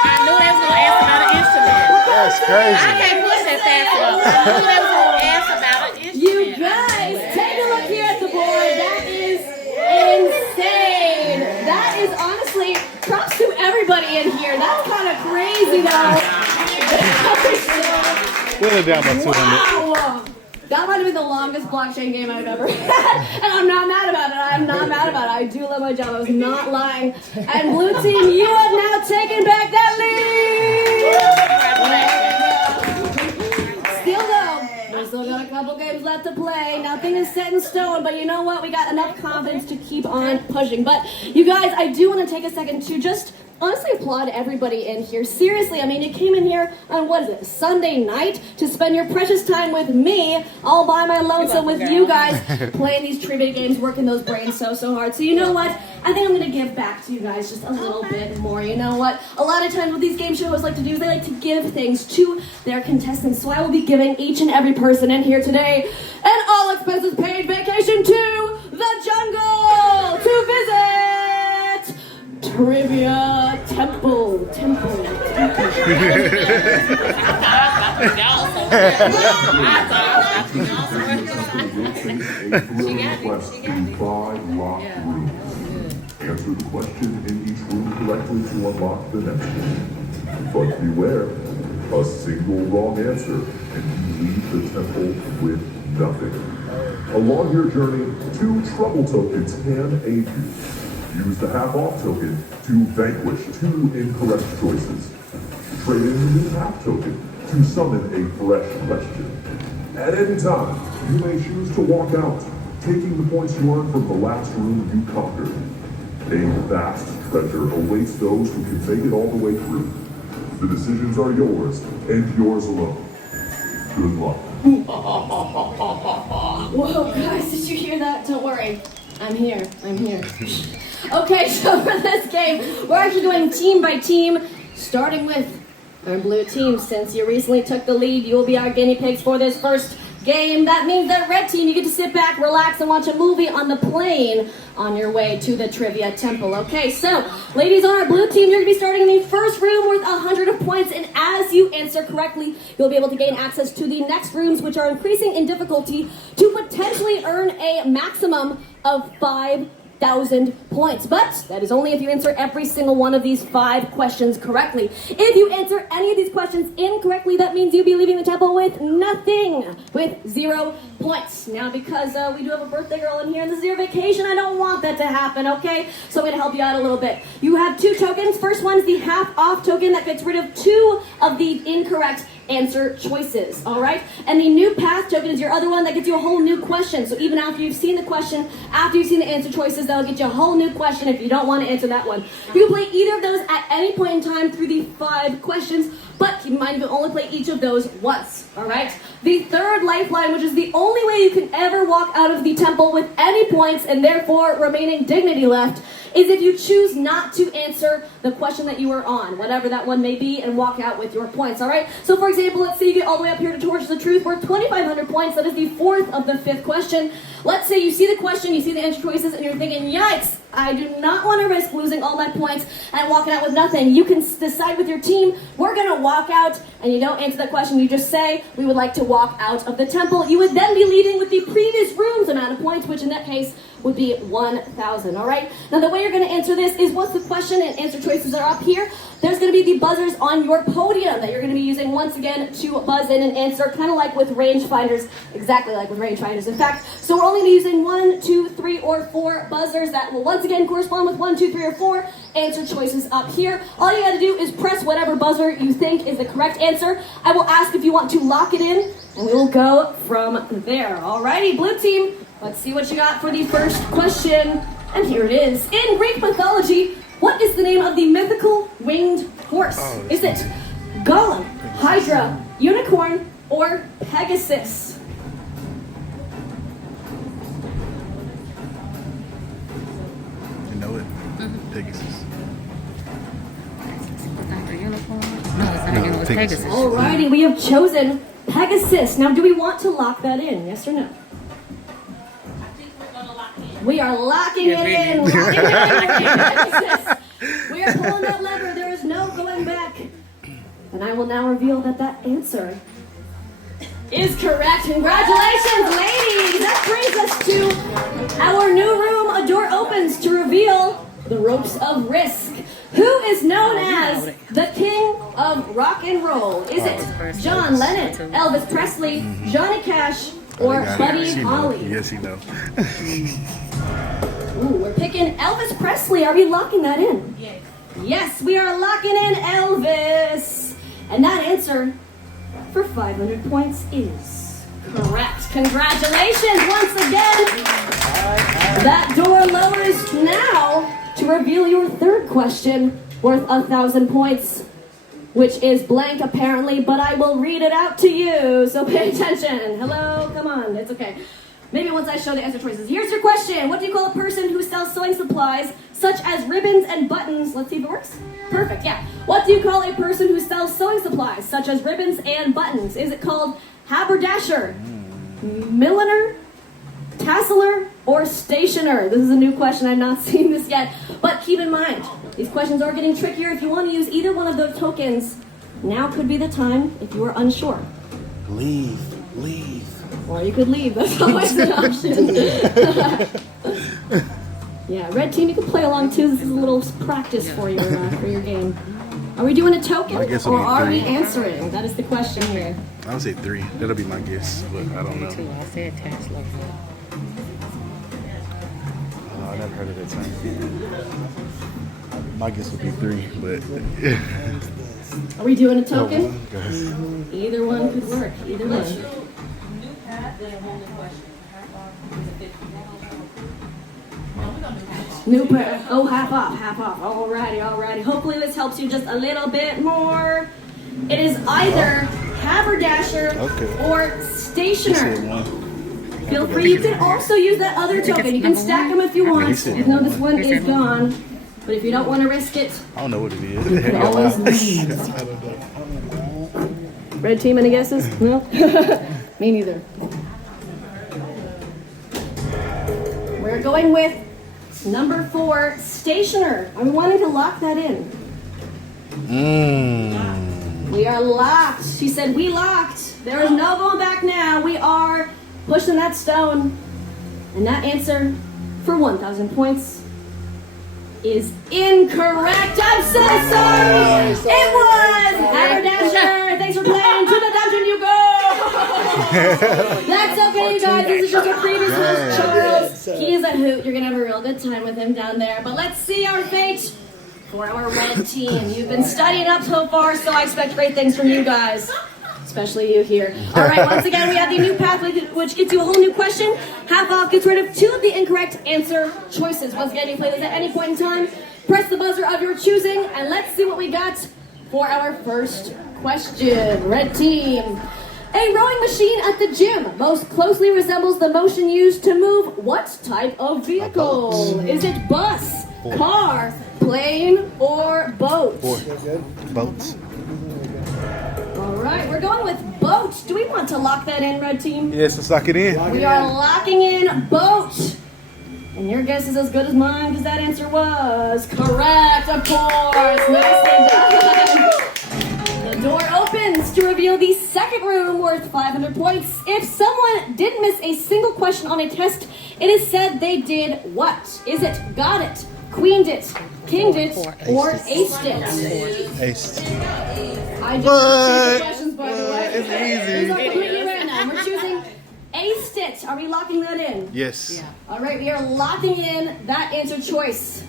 I knew they was gonna ask about an instrument. That's I crazy. can't push that fast enough. I knew they was gonna ask about an instrument. You guys, take a look here at the board. That is insane. That is honestly, props to everybody in here. That's kind of crazy though. Put it down by 200. Wow! That might have been the longest blockchain game I've ever had. And I'm not mad about it. I'm not mad about it. I do love my job. I was not lying. And blue team, you have now taken back that lead! Still though, we still got a couple games left to play. Nothing is set in stone, but you know what? We got enough confidence to keep on pushing. But you guys, I do want to take a second to just honestly applaud everybody in here. Seriously, I mean, you came in here on, what is it, Sunday night to spend your precious time with me, all by my lonesome with you guys, playing these trivia games, working those brains so hard. So you know what? I think I'm going to give back to you guys just a little bit more. You know what? A lot of times what these game shows like to do is they like to give things to their contestants. So I will be giving each and every person in here today an all-expenses paid vacation to the jungle to visit Trivia Temple. Answer the question in each room correctly to unlock the next one. But beware, a single wrong answer and you leave the temple with nothing. Along your journey, 2 trouble tokens can aid you. Use the half-off token to vanquish 2 incorrect choices. Trade in the new half token to summon a fresh question. At any time, you may choose to walk out, taking the points you earned from the last room you conquered. A vast treasure awaits those who can make it all the way through. The decisions are yours, and yours alone. Good luck. Whoa, guys, did you hear that? Don't worry. I'm here. Okay, so for this game, we're actually going team by team, starting with our blue team. Since you recently took the lead, you will be our guinea pigs for this first game. That means that red team, you get to sit back, relax, and watch a movie on the plane on your way to the Trivia Temple. Okay, so ladies on our blue team, you're going to be starting in the first room worth 100 of points, and as you answer correctly, you'll be able to gain access to the next rooms, which are increasing in difficulty to potentially earn a maximum of 5,000 points. But that is only if you answer every single one of these 5 questions correctly. If you answer any of these questions incorrectly, that means you'll be leaving the temple with nothing, with 0 points. Now, because we do have a birthday girl in here and this is your vacation, I don't want that to happen, okay? So I'm going to help you out a little bit. You have 2 tokens. First one is the half-off token that gets rid of 2 of the incorrect answer choices, all right? And the new path token is your other one that gets you a whole new question. So even after you've seen the question, after you've seen the answer choices, that'll get you a whole new question if you don't want to answer that one. You can play either of those at any point in time through the 5 questions, but keep in mind you can only play each of those once, all right? The third lifeline, which is the only way you can ever walk out of the temple with any points and therefore remaining dignity left, is if you choose not to answer the question that you were on, whatever that one may be, and walk out with your points, all right? So for example, let's say you get all the way up here to Torches of Truth worth 2,500 points. That is the 4th of the 5th question. Let's say you see the question, you see the answer choices, and you're thinking, yikes, I do not want to risk losing all my points and walking out with nothing. You can decide with your team, we're going to walk out, and you don't answer that question. You just say, we would like to walk out of the temple. You would then be leading with the previous room's amount of points, which in that case would be 1,000, all right? Now, the way you're going to answer this is once the question and answer choices are up here, there's going to be the buzzers on your podium that you're going to be using once again to buzz in and answer, kind of like with Rangefinders, exactly like with Rangefinders. In fact, so we're only going to be using 1, 2, 3, or 4 buzzers that will once again correspond with 1, 2, 3, or 4 answer choices up here. All you got to do is press whatever buzzer you think is the correct answer. I will ask if you want to lock it in, and we will go from there. Alrighty, blue team, Let's see what you got for the first question. And here it is. In Greek mythology, what is the name of the mythical winged horse? Is it Golem, Hydra, Unicorn, or Pegasus? You know it. Pegasus. Unicorn? No, it's not unicorn. It's Pegasus. Pegasus. Alrighty, we have chosen Pegasus. Now, do we want to lock that in? Yes or no? We are locking it in. Locking it in. Pegasus. We are pulling that lever. There is no going back. And I will now reveal that that answer is correct. Congratulations, ladies. That brings us to our new room. A door opens to reveal the ropes of risk. Who is known as the king of rock and roll? Is it John Lennon, Elvis Presley, Johnny Cash, or Buddy Holly? Yes, he knows. Ooh, we're picking Elvis Presley. Are we locking that in? Yes. Yes, we are locking in Elvis. And that answer for 500 points is correct. Congratulations once again. That door lowers now to reveal your third question worth 1,000 points, which is blank apparently, but I will read it out to you, so pay attention. Hello, come on, it's okay. Maybe once I show the answer choices. Here's your question. What do you call a person who sells sewing supplies such as ribbons and buttons? Let's see if it works. Perfect, yeah. What do you call a person who sells sewing supplies such as ribbons and buttons? Is it called haberdasher, milliner, tasseler, or stationer? This is a new question. I've not seen this yet. But keep in mind, these questions are getting trickier. If you want to use either one of those tokens, now could be the time if you are unsure. Leave. Or you could leave. That's always an option. Yeah, red team, you can play along too. This is a little practice for your game. Are we doing a token I guess or it'll be are we 3. answering? That is the question here. I would say 3. That'll be my guess, but I don't know. I said Tesla. I never heard of that time. My guess would be 3, but Are we doing a token? guys. Either one could work. Either one. New pair. Oh, half off, half off. Alrighty. Hopefully this helps you just a little bit more. It is either haberdasher or stationer. Feel free. You can also use that other token. You can stack them if you want. You know this one is gone. But if you don't want to risk it, I don't know what it is. you can always leave. I don't know. Red team, any guesses? No? Me neither. We're going with number 4, stationer. I'm wanting to lock that in. We are locked. She said we locked. There is no going back now. We are pushing that stone. And that answer for 1,000 points is incorrect. I'm so sorry. It was haberdasher. Thanks for playing. To the dungeon you go. That's okay, you guys. This is just our previous host, Charles. He is a hoot. You're going to have a real good time with him down there. But let's see our fate for our red team. You've been studying up so far, so I expect great things from you guys. Especially you here. All right, once again, we have the new pathway, which gets you a whole new question. Half off gets rid of 2 of the incorrect answer choices. Once again, you play this at any point in time. Press the buzzer of your choosing, and let's see what we got for our first question. Red team. A rowing machine at the gym most closely resembles the motion used to move what type of vehicle? Is it bus, car, plane, or boat? 4. Boats. All right, we're going with boat. Do we want to lock that in, red team? Yes, let's lock it in. We are locking in boat. And your guess is as good as mine because that answer was correct, of course. Nicely done. The door opens to reveal the second room worth 500 points. If someone didn't miss a single question on a test, it is said they did what? Is it got it, queened it, kinged it, or aced it? Ace. I just What? the questions, by the way. It's easy. These are completely random. We're choosing aced it. Are we locking that in? Yes. All right, we are locking in that answer choice.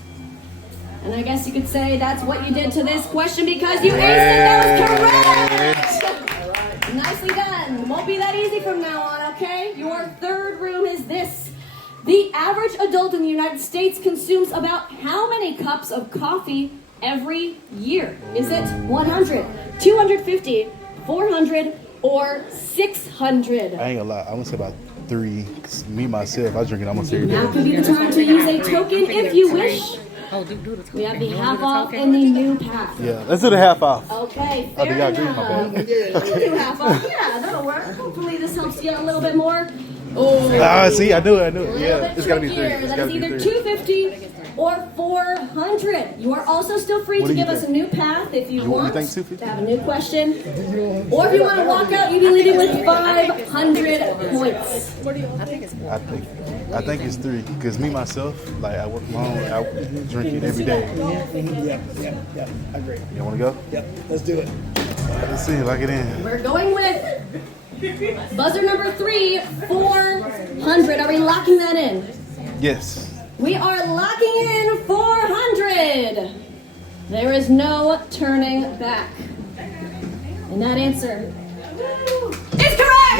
And I guess you could say that's what you did to this question because you aced it. That was correct. Nicely done. Won't be that easy from now on, okay? Your third room is this. average adult in the United States consumes about how many cups of coffee every year? Is it 100, 250, 400, or 600? I ain't gonna lie. I'm gonna say about 3. 'Cause me myself, I drink it almost every Now day. could be the time to use a token if you wish. Oh, do the We have the half off and the new pass. Yeah, let's do the half off. Okay, I fair think I agree. enough. My bad. We can do half off. Yeah, that'll work. Hopefully this helps you out a little bit more. Oh, See, I knew it. a little Yeah, bit it's gotta be 3. trickier. It's That gotta is be either 3. 250 or 400. You are also still free What to do you give us a think? new path if you You want think to 250? have a new question. Or if you want to walk out, you'll be leaving with 500 points. I think it's 3. Cause me myself, like I work from home, I drink it every day. Yep. I agree. You wanna go? Yep. Let's do it. Let's see. Lock it in. We're going with buzzer number 3, 400. Are we locking that in? Yes. We are locking in 400. There is no turning back. And that answer is correct!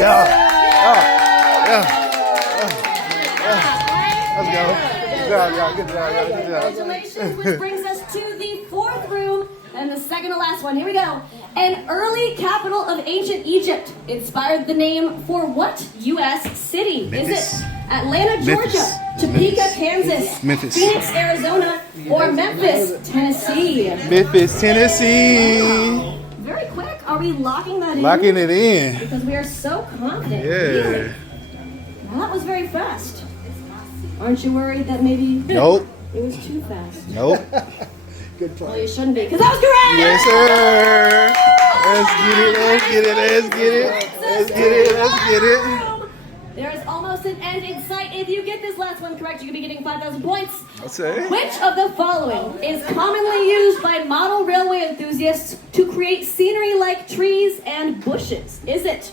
Let's go. Good job, y'all. Good job, y'all. Good job. Congratulations, which brings us to the 4th room and the second to last one. Here we go. An early capital of ancient Egypt inspired the name for what U.S. city? Memphis. Is it Atlanta, Georgia, Memphis. Topeka, Kansas, Memphis. Phoenix, Arizona, or Memphis, Tennessee? Memphis, Tennessee. Very quick. Are we locking that in? Locking it in. Because we are so confident. Yeah. Really? Well, that was very fast. Aren't you worried that maybe Nope. it was too fast? Nope. Good try. Well, you shouldn't be, because that was correct! Yes, sir. Let's get it. Let's get it. Let's get it. Let's get it. Let's get it. There is almost an end in sight. If you get this last one correct, you could be getting 5,000 points. I'll say. Which of the following is commonly used by model railway enthusiasts to create scenery like trees and bushes? Is it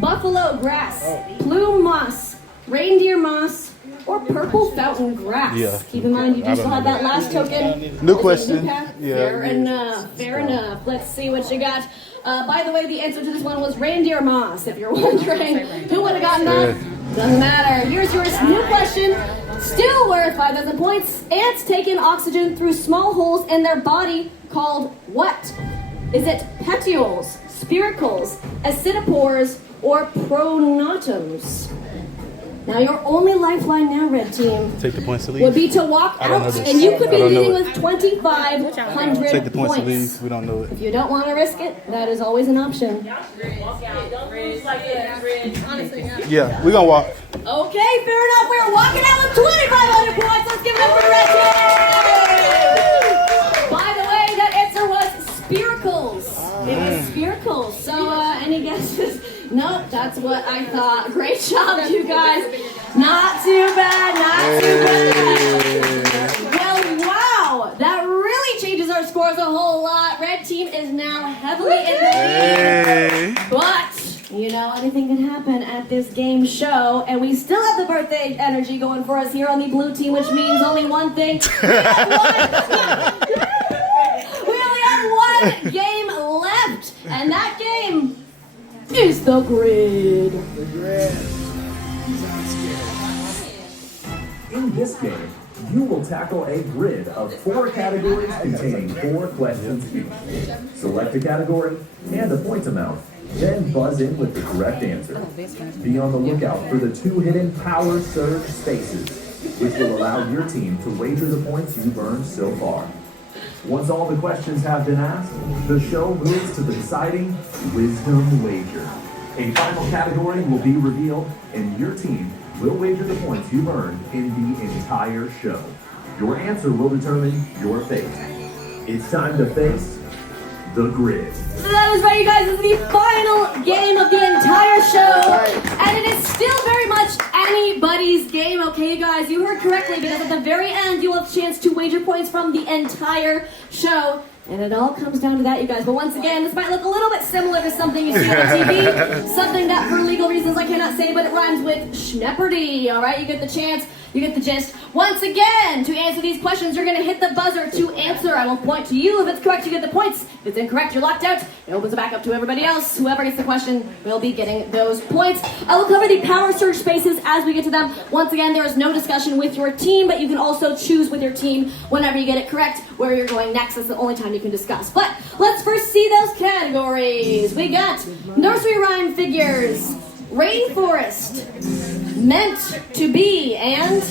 buffalo grass, plume moss, reindeer moss, or purple fountain grass? Yeah. Keep in mind, you do I still don't have know that last token. New question. Yeah. Yeah. Fair enough. Fair enough. Let's see what you got. By the way, the answer to this one was reindeer moss, if you're wondering who would have gotten that. Doesn't matter. Here's your new question. Still worth 5,000 points. Ants take in oxygen through small holes in their body called what? Is it petioles, spiracles, acidopores, or pronotomes? Now, your only lifeline now, red team, Take the points to would leave. be to walk I don't know out, this. and you could I be don't know leaving it. with 2,500 Take the points to points. leave. We don't know it. If you don't want to risk it, that is always an option. Yeah, we're gonna walk. Okay, fair enough. We're walking out with 2,500 points. Let's give it up for the red team. By the way, that answer was spiracles. It was spiracles. So, any guesses? Nope, that's what I thought. Great job, you guys. Not too bad, not too bad. Well, wow, that really changes our scores a whole lot. Red team is now heavily in the lead. Hey. But, you know, anything can happen at this game show, and we still have the birthday energy going for us here on the blue team, which means only one thing. We only have one game left, and that game is the grid. The grid. Sounds In this game, you will tackle a grid of 4 categories containing 4 questions each. Select a category and a point amount, then buzz in with the correct answer. Be on the lookout for the 2 hidden power surge spaces, which will allow your team to wager the points you've earned so far. Once all the questions have been asked, the show moves to the deciding Wisdom Wager. A final category will be revealed, and your team will wager the points you've earned in the entire show. Your answer will determine your fate. It's time to face the grid. So that is right, you guys. This is the final game of the entire show. And it is still very much anybody's game, okay, you guys? You heard correctly, because at the very end, you will have a chance to wager points from the entire show. And it all comes down to that, you guys. But once again, this might look a little bit similar to something you see on TV. Something that, for legal reasons, I cannot say, but it rhymes with Schnepardy. All right, you get the chance. You get the gist. Once again, to answer these questions, you're going to hit the buzzer to answer. I will point to you. If it's correct, you get the points. If it's incorrect, you're locked out. It opens it back up to everybody else. Whoever gets the question will be getting those points. I will cover the power surge spaces as we get to them. Once again, there is no discussion with your team, but you can also choose with your team whenever you get it correct where you're going next. That's the only time you can discuss. But let's first see those categories. We got nursery rhyme figures, rainforest, meant to be, and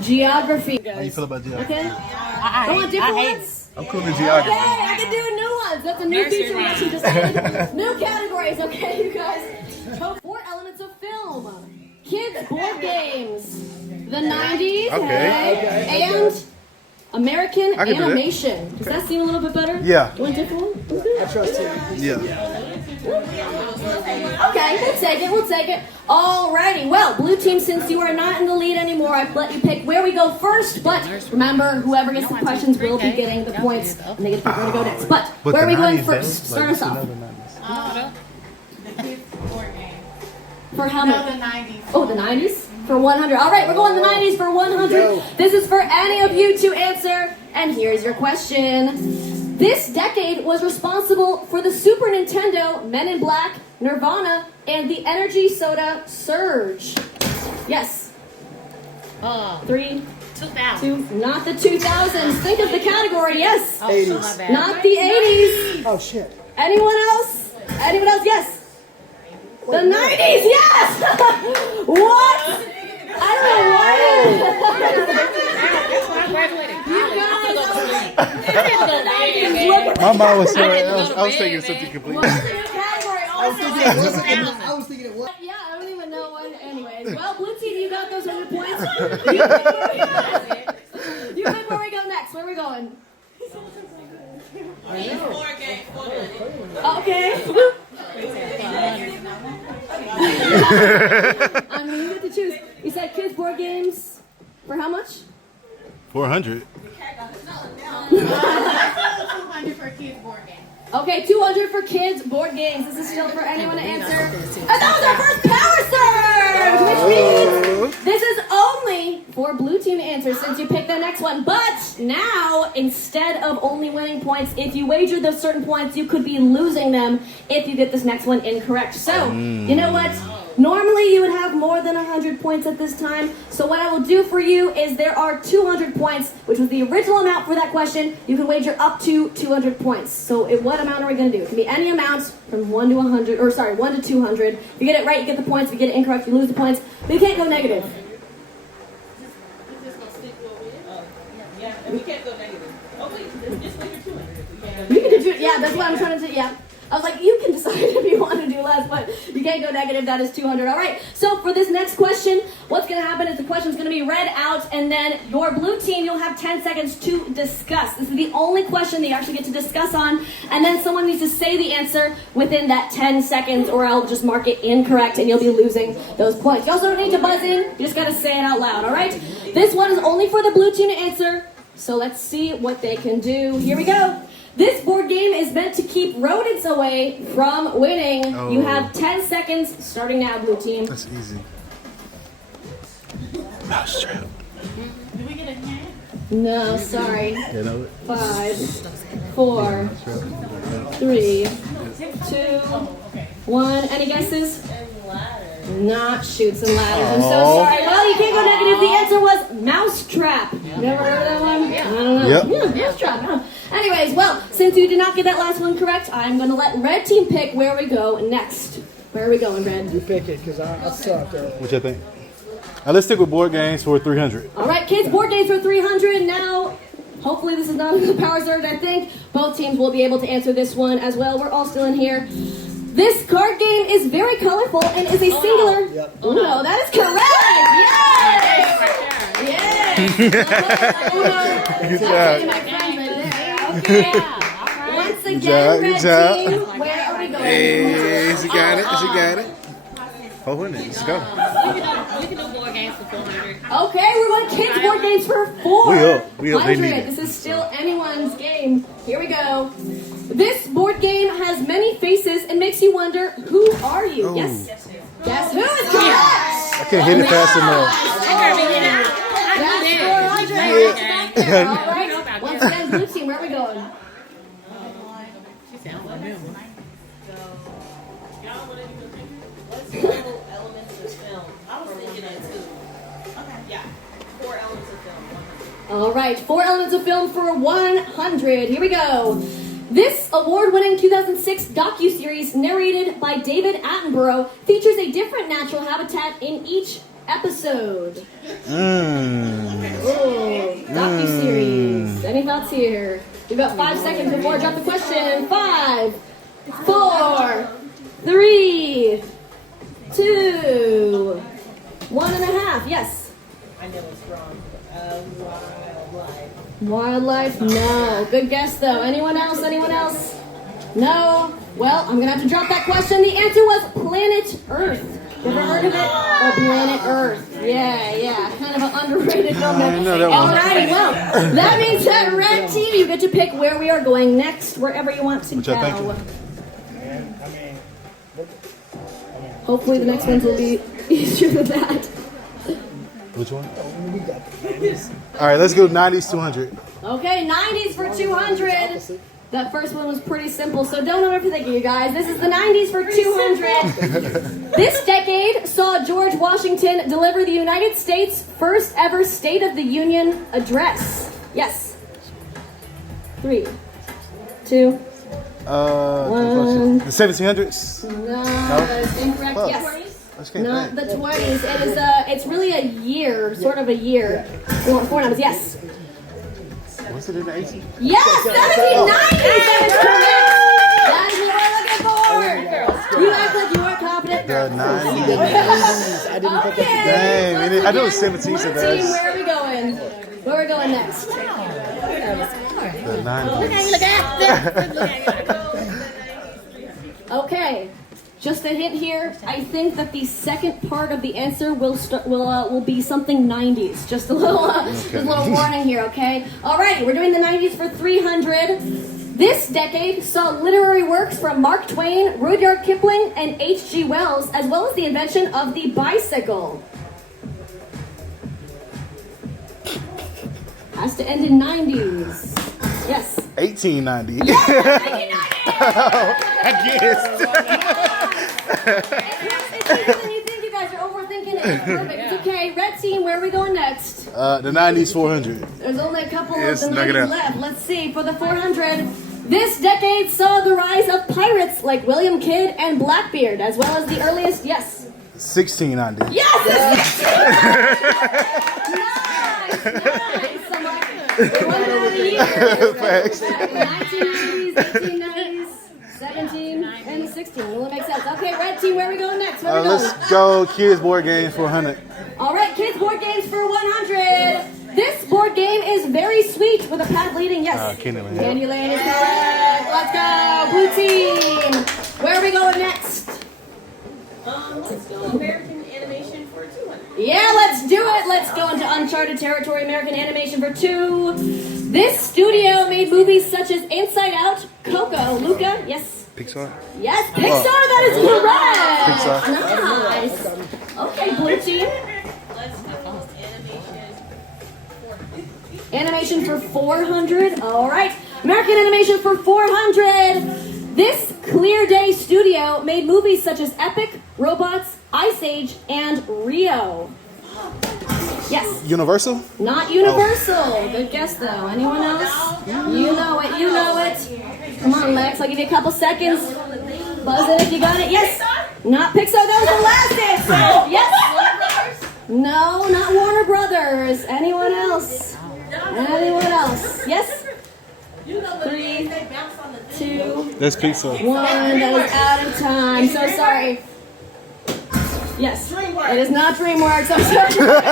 geography. How you feel about geography? Okay? I want different ones? I'm cool with geography. Okay, I can do new ones. That's a new feature we actually just added. New categories, okay, you guys? 4 elements of film. Kids board games. The 90s. Okay. And American I can do that. animation. Does that seem a little bit better? Yeah. You want a different one? I trust you. Yeah. Okay, we'll take it. Alrighty, well, blue team, since you are not in the lead anymore, I've let you pick where we go first, but remember, whoever gets the questions will be getting the points, and they get to pick where to go next. But where are we going first? Start us off. The kids' board game. For how No, many? the 90s. Oh, the 90s? For 100. Alright, we're going the 90s for 100. This is for any of you to answer, and here's your question. This decade was responsible for the Super Nintendo, Men in Black, Nirvana, and the energy soda Surge. Yes. 3, 2000. 2, not the 2000s. Think of the category, yes. Oh, my bad. Not the 80s. Oh shit. Anyone else? Anyone else? Yes. The 90s, yes! What? I don't know why. That's when I graduated. My mind was so. I was thinking something completely. What's the new category? I was thinking it was. Yeah, I don't even know what. Anyways, well, blue team, you got those 100 points. You pick where we go next. Where are we going? Okay. I mean, you get to choose. You said kids board games for how much? 400. 200 for a kids' board game. Okay, 200 for kids board games. This is still for anyone to answer. And that was our first power surge, which means this is only for blue team to answer since you picked the next one. But now, instead of only winning points, if you wager those certain points, you could be losing them if you get this next one incorrect. So, you know what? Normally you would have more than 100 points at this time. So what I will do for you is there are 200 points, which was the original amount for that question. You can wager up to 200 points. So what amount are we going to do? It can be any amount from 1 to 100, or sorry, 1 to 200. If you get it right, you get the points. If you get it incorrect, you lose the points. But you can't go negative. Yeah, and we can't go negative. Oh, wait, just wager 200. You can do, yeah, that's what I'm trying to do, yeah. I was like, you can decide if you want to do less, but you can't go negative. That is 200. All right. So for this next question, what's going to happen is the question's going to be read out, and then your blue team, you'll have 10 seconds to discuss. This is the only question that you actually get to discuss on, and then someone needs to say the answer within that 10 seconds, or I'll just mark it incorrect, and you'll be losing those points. You also don't need to buzz in. You just got to say it out loud. All right. This one is only for the blue team to answer, so let's see what they can do. Here we go. This board game is meant to keep rodents away from winning. Oh. You have 10 seconds starting now, blue team. That's easy. Mousetrap. Do we get a hand? No, sorry. You know it? 5, 4, 3, 2, 1. Any guesses? Not Chutes and Ladders. I'm so sorry. Well, you can't go negative. The answer was Mousetrap. Never heard of that one? I don't know. Yep. Yeah, Mousetrap. No. Anyways, well, since you did not get that last one correct, I'm going to let red team pick where we go next. Where are we going, Red? You pick it, because I sucked earlier. What you think? Let's stick with board games for 300. All right, kids, board games for 300. Now, hopefully this is not a power surge, I think. Both teams will be able to answer this one as well. We're all still in here. This card game is very colorful and is a singular. Yep. Uno, that is correct. Yes. Good job. My friends right there. Okay. Once again, red team, where are we going? Hey, she got it. She got it. 400. Let's go. We can do board games for 400. Okay, we're going kids board games for 400. We up. They need it. This is still anyone's game. Here we go. This board game has many faces and makes you wonder, who are you? Oh. Yes. Guess who is correct? I can't hit it fast enough. They gotta be in and out. there. All right. Once again, blue team, where are we going? She sounds like him. Let's go elements of film. I was thinking that too. Okay. Yeah. 4 elements of film. 100. All right, 4 elements of film for 100. Here we go. This award-winning 2006 docuseries, narrated by David Attenborough, features a different natural habitat in each episode. Docuseries. Any thoughts here? We've got 5 seconds before I drop the question. 5, 4, 3, 2, 1.5. Yes. I know it's wrong. Wildlife. Wildlife? No. Good guess, though. Anyone else? Anyone else? No? Well, I'm going to have to drop that question. The answer was Planet Earth. You ever heard of it? Oh, Planet Earth. Yeah. Kind of an underrated film. Alrighty, well, that means that red team, you get to pick where we are going next, wherever you want to go. Hopefully the next ones will be easier than that. Which one? All right, let's go 90s 200. Okay, 90s for 200. That first one was pretty simple, so don't overthink it, you guys. This is the 90s for 200. This decade saw George Washington deliver the United States' first ever State of the Union address. Yes. 3, 2, 1. The 1700s? No, that is incorrect. Fuck. Yes. Not Not the 20s. It is it's really a year, sort of a year. We want 4 numbers. Yes. Was it in the 80s? Yes, 1790s. That is correct. That is what we're looking for. You act like you weren't confident. The 90s. I didn't think of Okay. Dang, I know it's 17 Blue so team, that's where are we going? Where are we going next? the Look 90s. at you. Okay. Just a hint here. I think that the second part of the answer will be something 90s. Just a little warning here, okay? Alrighty, we're doing the 90s for 300. This decade saw literary works from Mark Twain, Rudyard Kipling, and H.G. Wells, as well as the invention of the bicycle. Has to end in 90s. Yes. 1890. Yes, 1990! I guessed. It's easier than you think, you guys are overthinking it. Perfect. It's okay. Red team, where are we going next? The 90s 400. There's only a couple Yes, of the knock it 90s out. left. Let's see. For the 400, this decade saw the rise of pirates like William Kidd and Blackbeard, as well as the earliest, yes. 1690. Yes! Nice. One more year. Facts. 1990s, 1890s, 17, and 16. Will it make sense? Okay, red team, where are we going next? Where are we going? Let's go kids board games for 100. All right, kids board games for 100. This board game is very sweet with a pad leading. Yes. Candyland. Candyland is correct. Let's go, blue team. Where are we going next? Let's go American animation for 200. Yeah, let's do it. Let's go into uncharted territory. American animation for 2. This studio made movies such as Inside Out, Coco, Luca. Yes. Pixar? Yes, Pixar. That is correct. Pixar. Nice. Okay, blue team. Let's go animation. Animation for 400. All right. American animation for 400. This Clear Day studio made movies such as Epic, Robots, Ice Age, and Rio. Yes. Universal? Not Universal. Good guess, though. Anyone else? You know it. You know it. Come on, Lex. I'll give you a couple seconds. Buzz it if you got it. Yes. Not Pixar. That was the last answer. Yes. No, not Warner Brothers. Anyone else? Anyone else? Yes. 3, 2, That's Pixar. 1. That is out of time. So sorry. Yes. It is not DreamWorks. I'm sorry. You know what?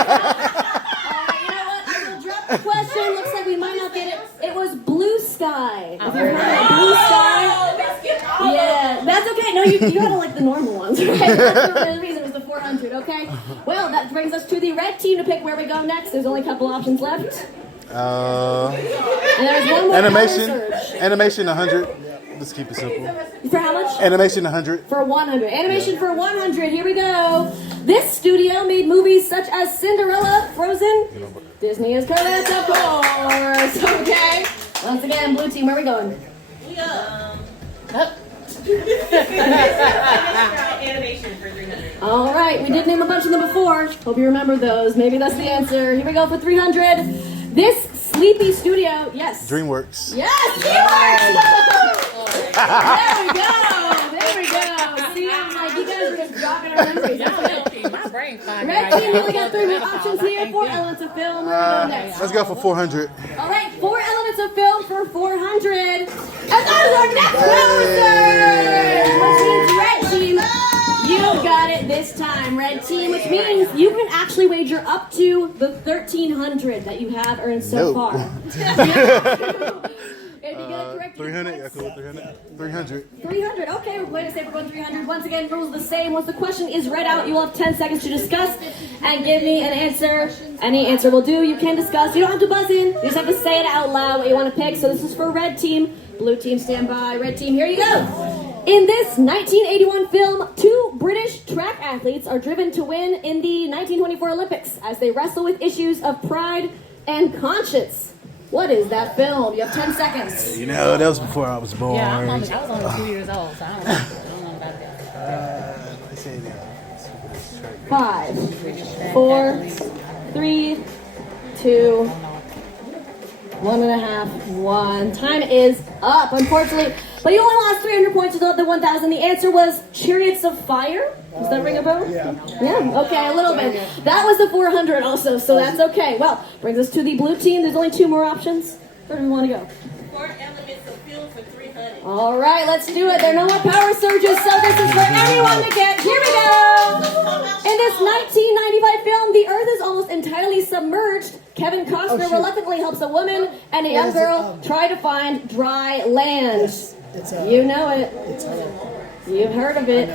I will drop the question. Looks like we might not get it. It was Blue Sky. Have you heard of Blue Sky? Yeah, that's okay. No, you gotta like the normal ones, right? That's the reason it was the 400, okay? Well, that brings us to the red team to pick where we go next. There's only a couple options left. And there's one more Animation. color search. Animation 100. Let's keep it simple. For how much? Animation 100. For 100. Animation for 100. Here we go. This studio made movies such as Cinderella, Frozen. Disney is correct, of course. Okay. Once again, blue team, where are we going? We animation for 300. All right, we did name a bunch of them before. Hope you remember those. Maybe that's the answer. Here we go for 300. This Sleepy Studio, yes. DreamWorks. Yes, DreamWorks! There we go. See, I'm like, you guys are just dropping our memories. My brain fog. Red team, we only got 3 more options here. 4 elements of film. Where are we going next? Let's go for 400. All right, 4 elements of film for 400. And that is our next answer! Which means Red team, you got it this time, Red team, which means you can actually wager up to the 1,300 that you have earned so far. If you get it correct, 300. Yeah, cool. 300. 300. 300. Okay, we're going to say we're going 300. Once again, rules are the same. Once the question is read out, you will have 10 seconds to discuss and give me an answer. Any answer will do. You can discuss. You don't have to buzz in. You just have to say it out loud what you want to pick. So this is for red team. Blue team, stand by. Red team, here you go. In this 1981 film, 2 British track athletes are driven to win in the 1924 Olympics as they wrestle with issues of pride and conscience. What is that film? You have 10 seconds. You know, that was before I was born. Yeah, I was only 2 years old, so I don't know about that. Let's say that. 5, 4, 3, 2, 1.5, 1. Time is up, unfortunately. But you only lost 300 points without the 1,000. The answer was Chariots of Fire. Does that ring a bell? Yeah. Yeah, okay, a little bit. That was the 400 also, so that's okay. Well, brings us to the blue team. There's only 2 more options. Where do we want to go? 4 elements of film for 300. All right, let's do it. There are no more power surges, so this is for everyone to get. Here we go. In this 1995 film, the Earth is almost entirely submerged. Kevin Costner reluctantly helps a woman and a young girl try to find dry land. You know it. You've heard of it.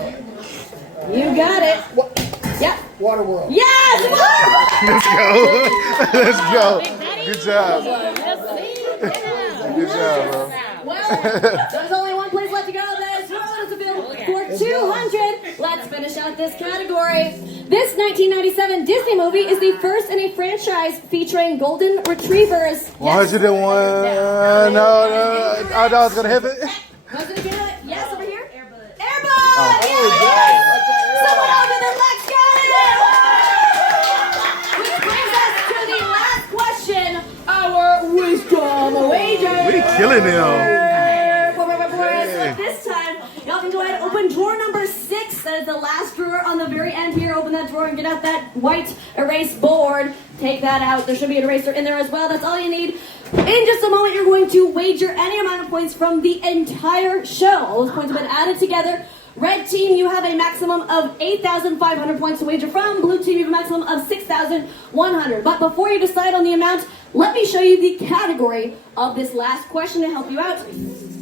You got it. Yep. Waterworld. Yes! Let's go. Good job. Good job, bro. Well, there's only one place left to go. That is for 200. Let's finish out this category. This 1997 Disney movie is the first in a franchise featuring golden retrievers. 101. No. I was going to hit it. Was it again? Yes, over here. Airbud. Airbud! Yes! Someone over the legs got it! Which brings us to the last question, our wisdom wager. We killing them. So this time, y'all can go ahead and open drawer number 6. That is the last drawer on the very end here. Open that drawer and get out that white erase board. Take that out. There should be an eraser in there as well. That's all you need. In just a moment, you're going to wager any amount of points from the entire show. All those points have been added together. Red team, you have a maximum of 8,500 points to wager from. Blue team, you have a maximum of 6,100. But before you decide on the amount, let me show you the category of this last question to help you out.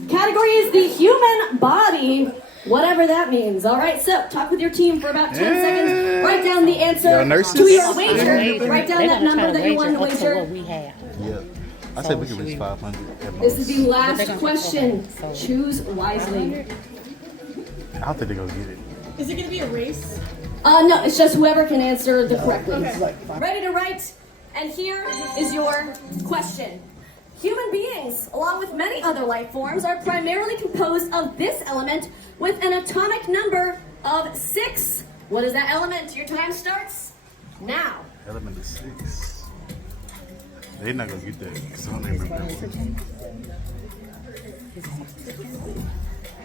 Category is the human body, whatever that means. All right, so talk with your team for about 10 seconds. Write down the answer to your wager. Write down that number that you want to wager. What we have. Yeah. I said we can reach 500 at most. This is the last question. Choose wisely. I don't think they're going to get it. Is it going to be a race? No, it's just whoever can answer the correctly. Ready to write? And here is your question. Human beings, along with many other life forms, are primarily composed of this element with an atomic number of 6. What is that element? Your time starts now. Element of 6. They're not going to get that because I don't even remember.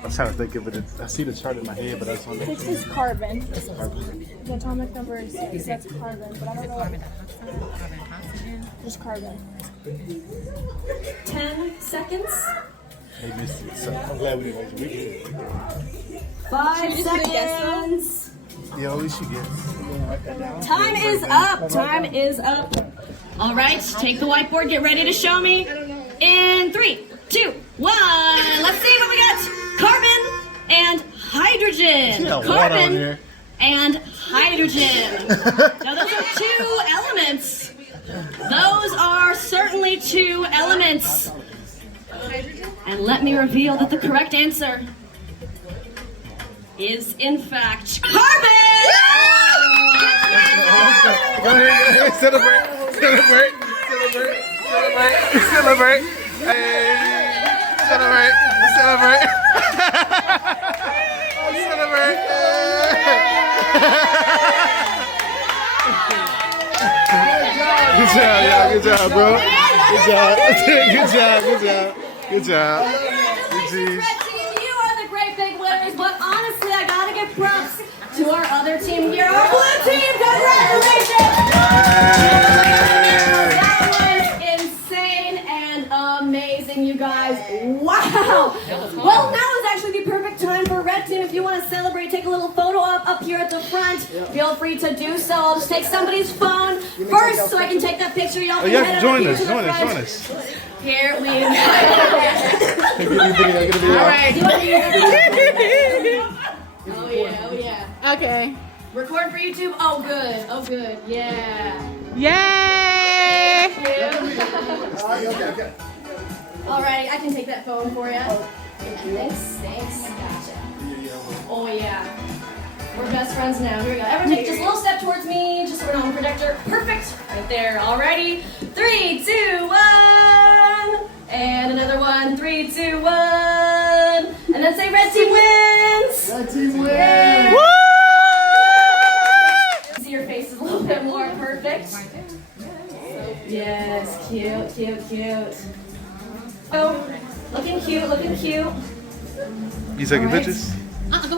I'm trying to think of it. I see the chart in my head, but I just want to. 6 is carbon. Carbon. The atomic number is 6. That's carbon, but I don't know what. Just carbon. 10 seconds. They missed it. So I'm glad we didn't wait. We did. 5 seconds. Yeah, at least you get. Time is up. Time is up. All right, take the whiteboard. Get ready to show me. In 3, 2, 1. Let's see what we got. Carbon and hydrogen. Carbon and hydrogen. Now those are 2 elements. Those are certainly 2 elements. And let me reveal that the correct answer is in fact carbon. Go ahead. Celebrate. Celebrate. Hey. Celebrate. Celebrate. Celebrate. Good job, y'all. Good job, bro. Good job. Good job. Good job. Good job. Good Red team, you are the great big winners, but honestly, I gotta give props to our other team here, our blue team. Congratulations! That was insane and amazing, you guys. Wow! Well, now is actually the perfect time for red team. If you want to celebrate, take a little photo up here at the front. Feel free to do so. I'll just take somebody's phone first so I can take that picture. Y'all can head join up us. here to the Join us. front. Join us. Here we go. All right. Oh yeah, oh yeah. Okay. Record for YouTube. Oh good, oh good. Yeah. Yay! Alrighty, I can take that phone for you. Yeah, thanks. Gotcha. Oh yeah. We're best friends now. Here we go. Everyone take just a little step towards me, just so we're on projector. Perfect. Right there. Alrighty. 3, 2, 1. And another one. 3, 2, 1. And then say red team wins. Red team wins. Woo! See your face is a little bit more perfect. Yes, cute. Oh, looking cute. You taking pictures? Go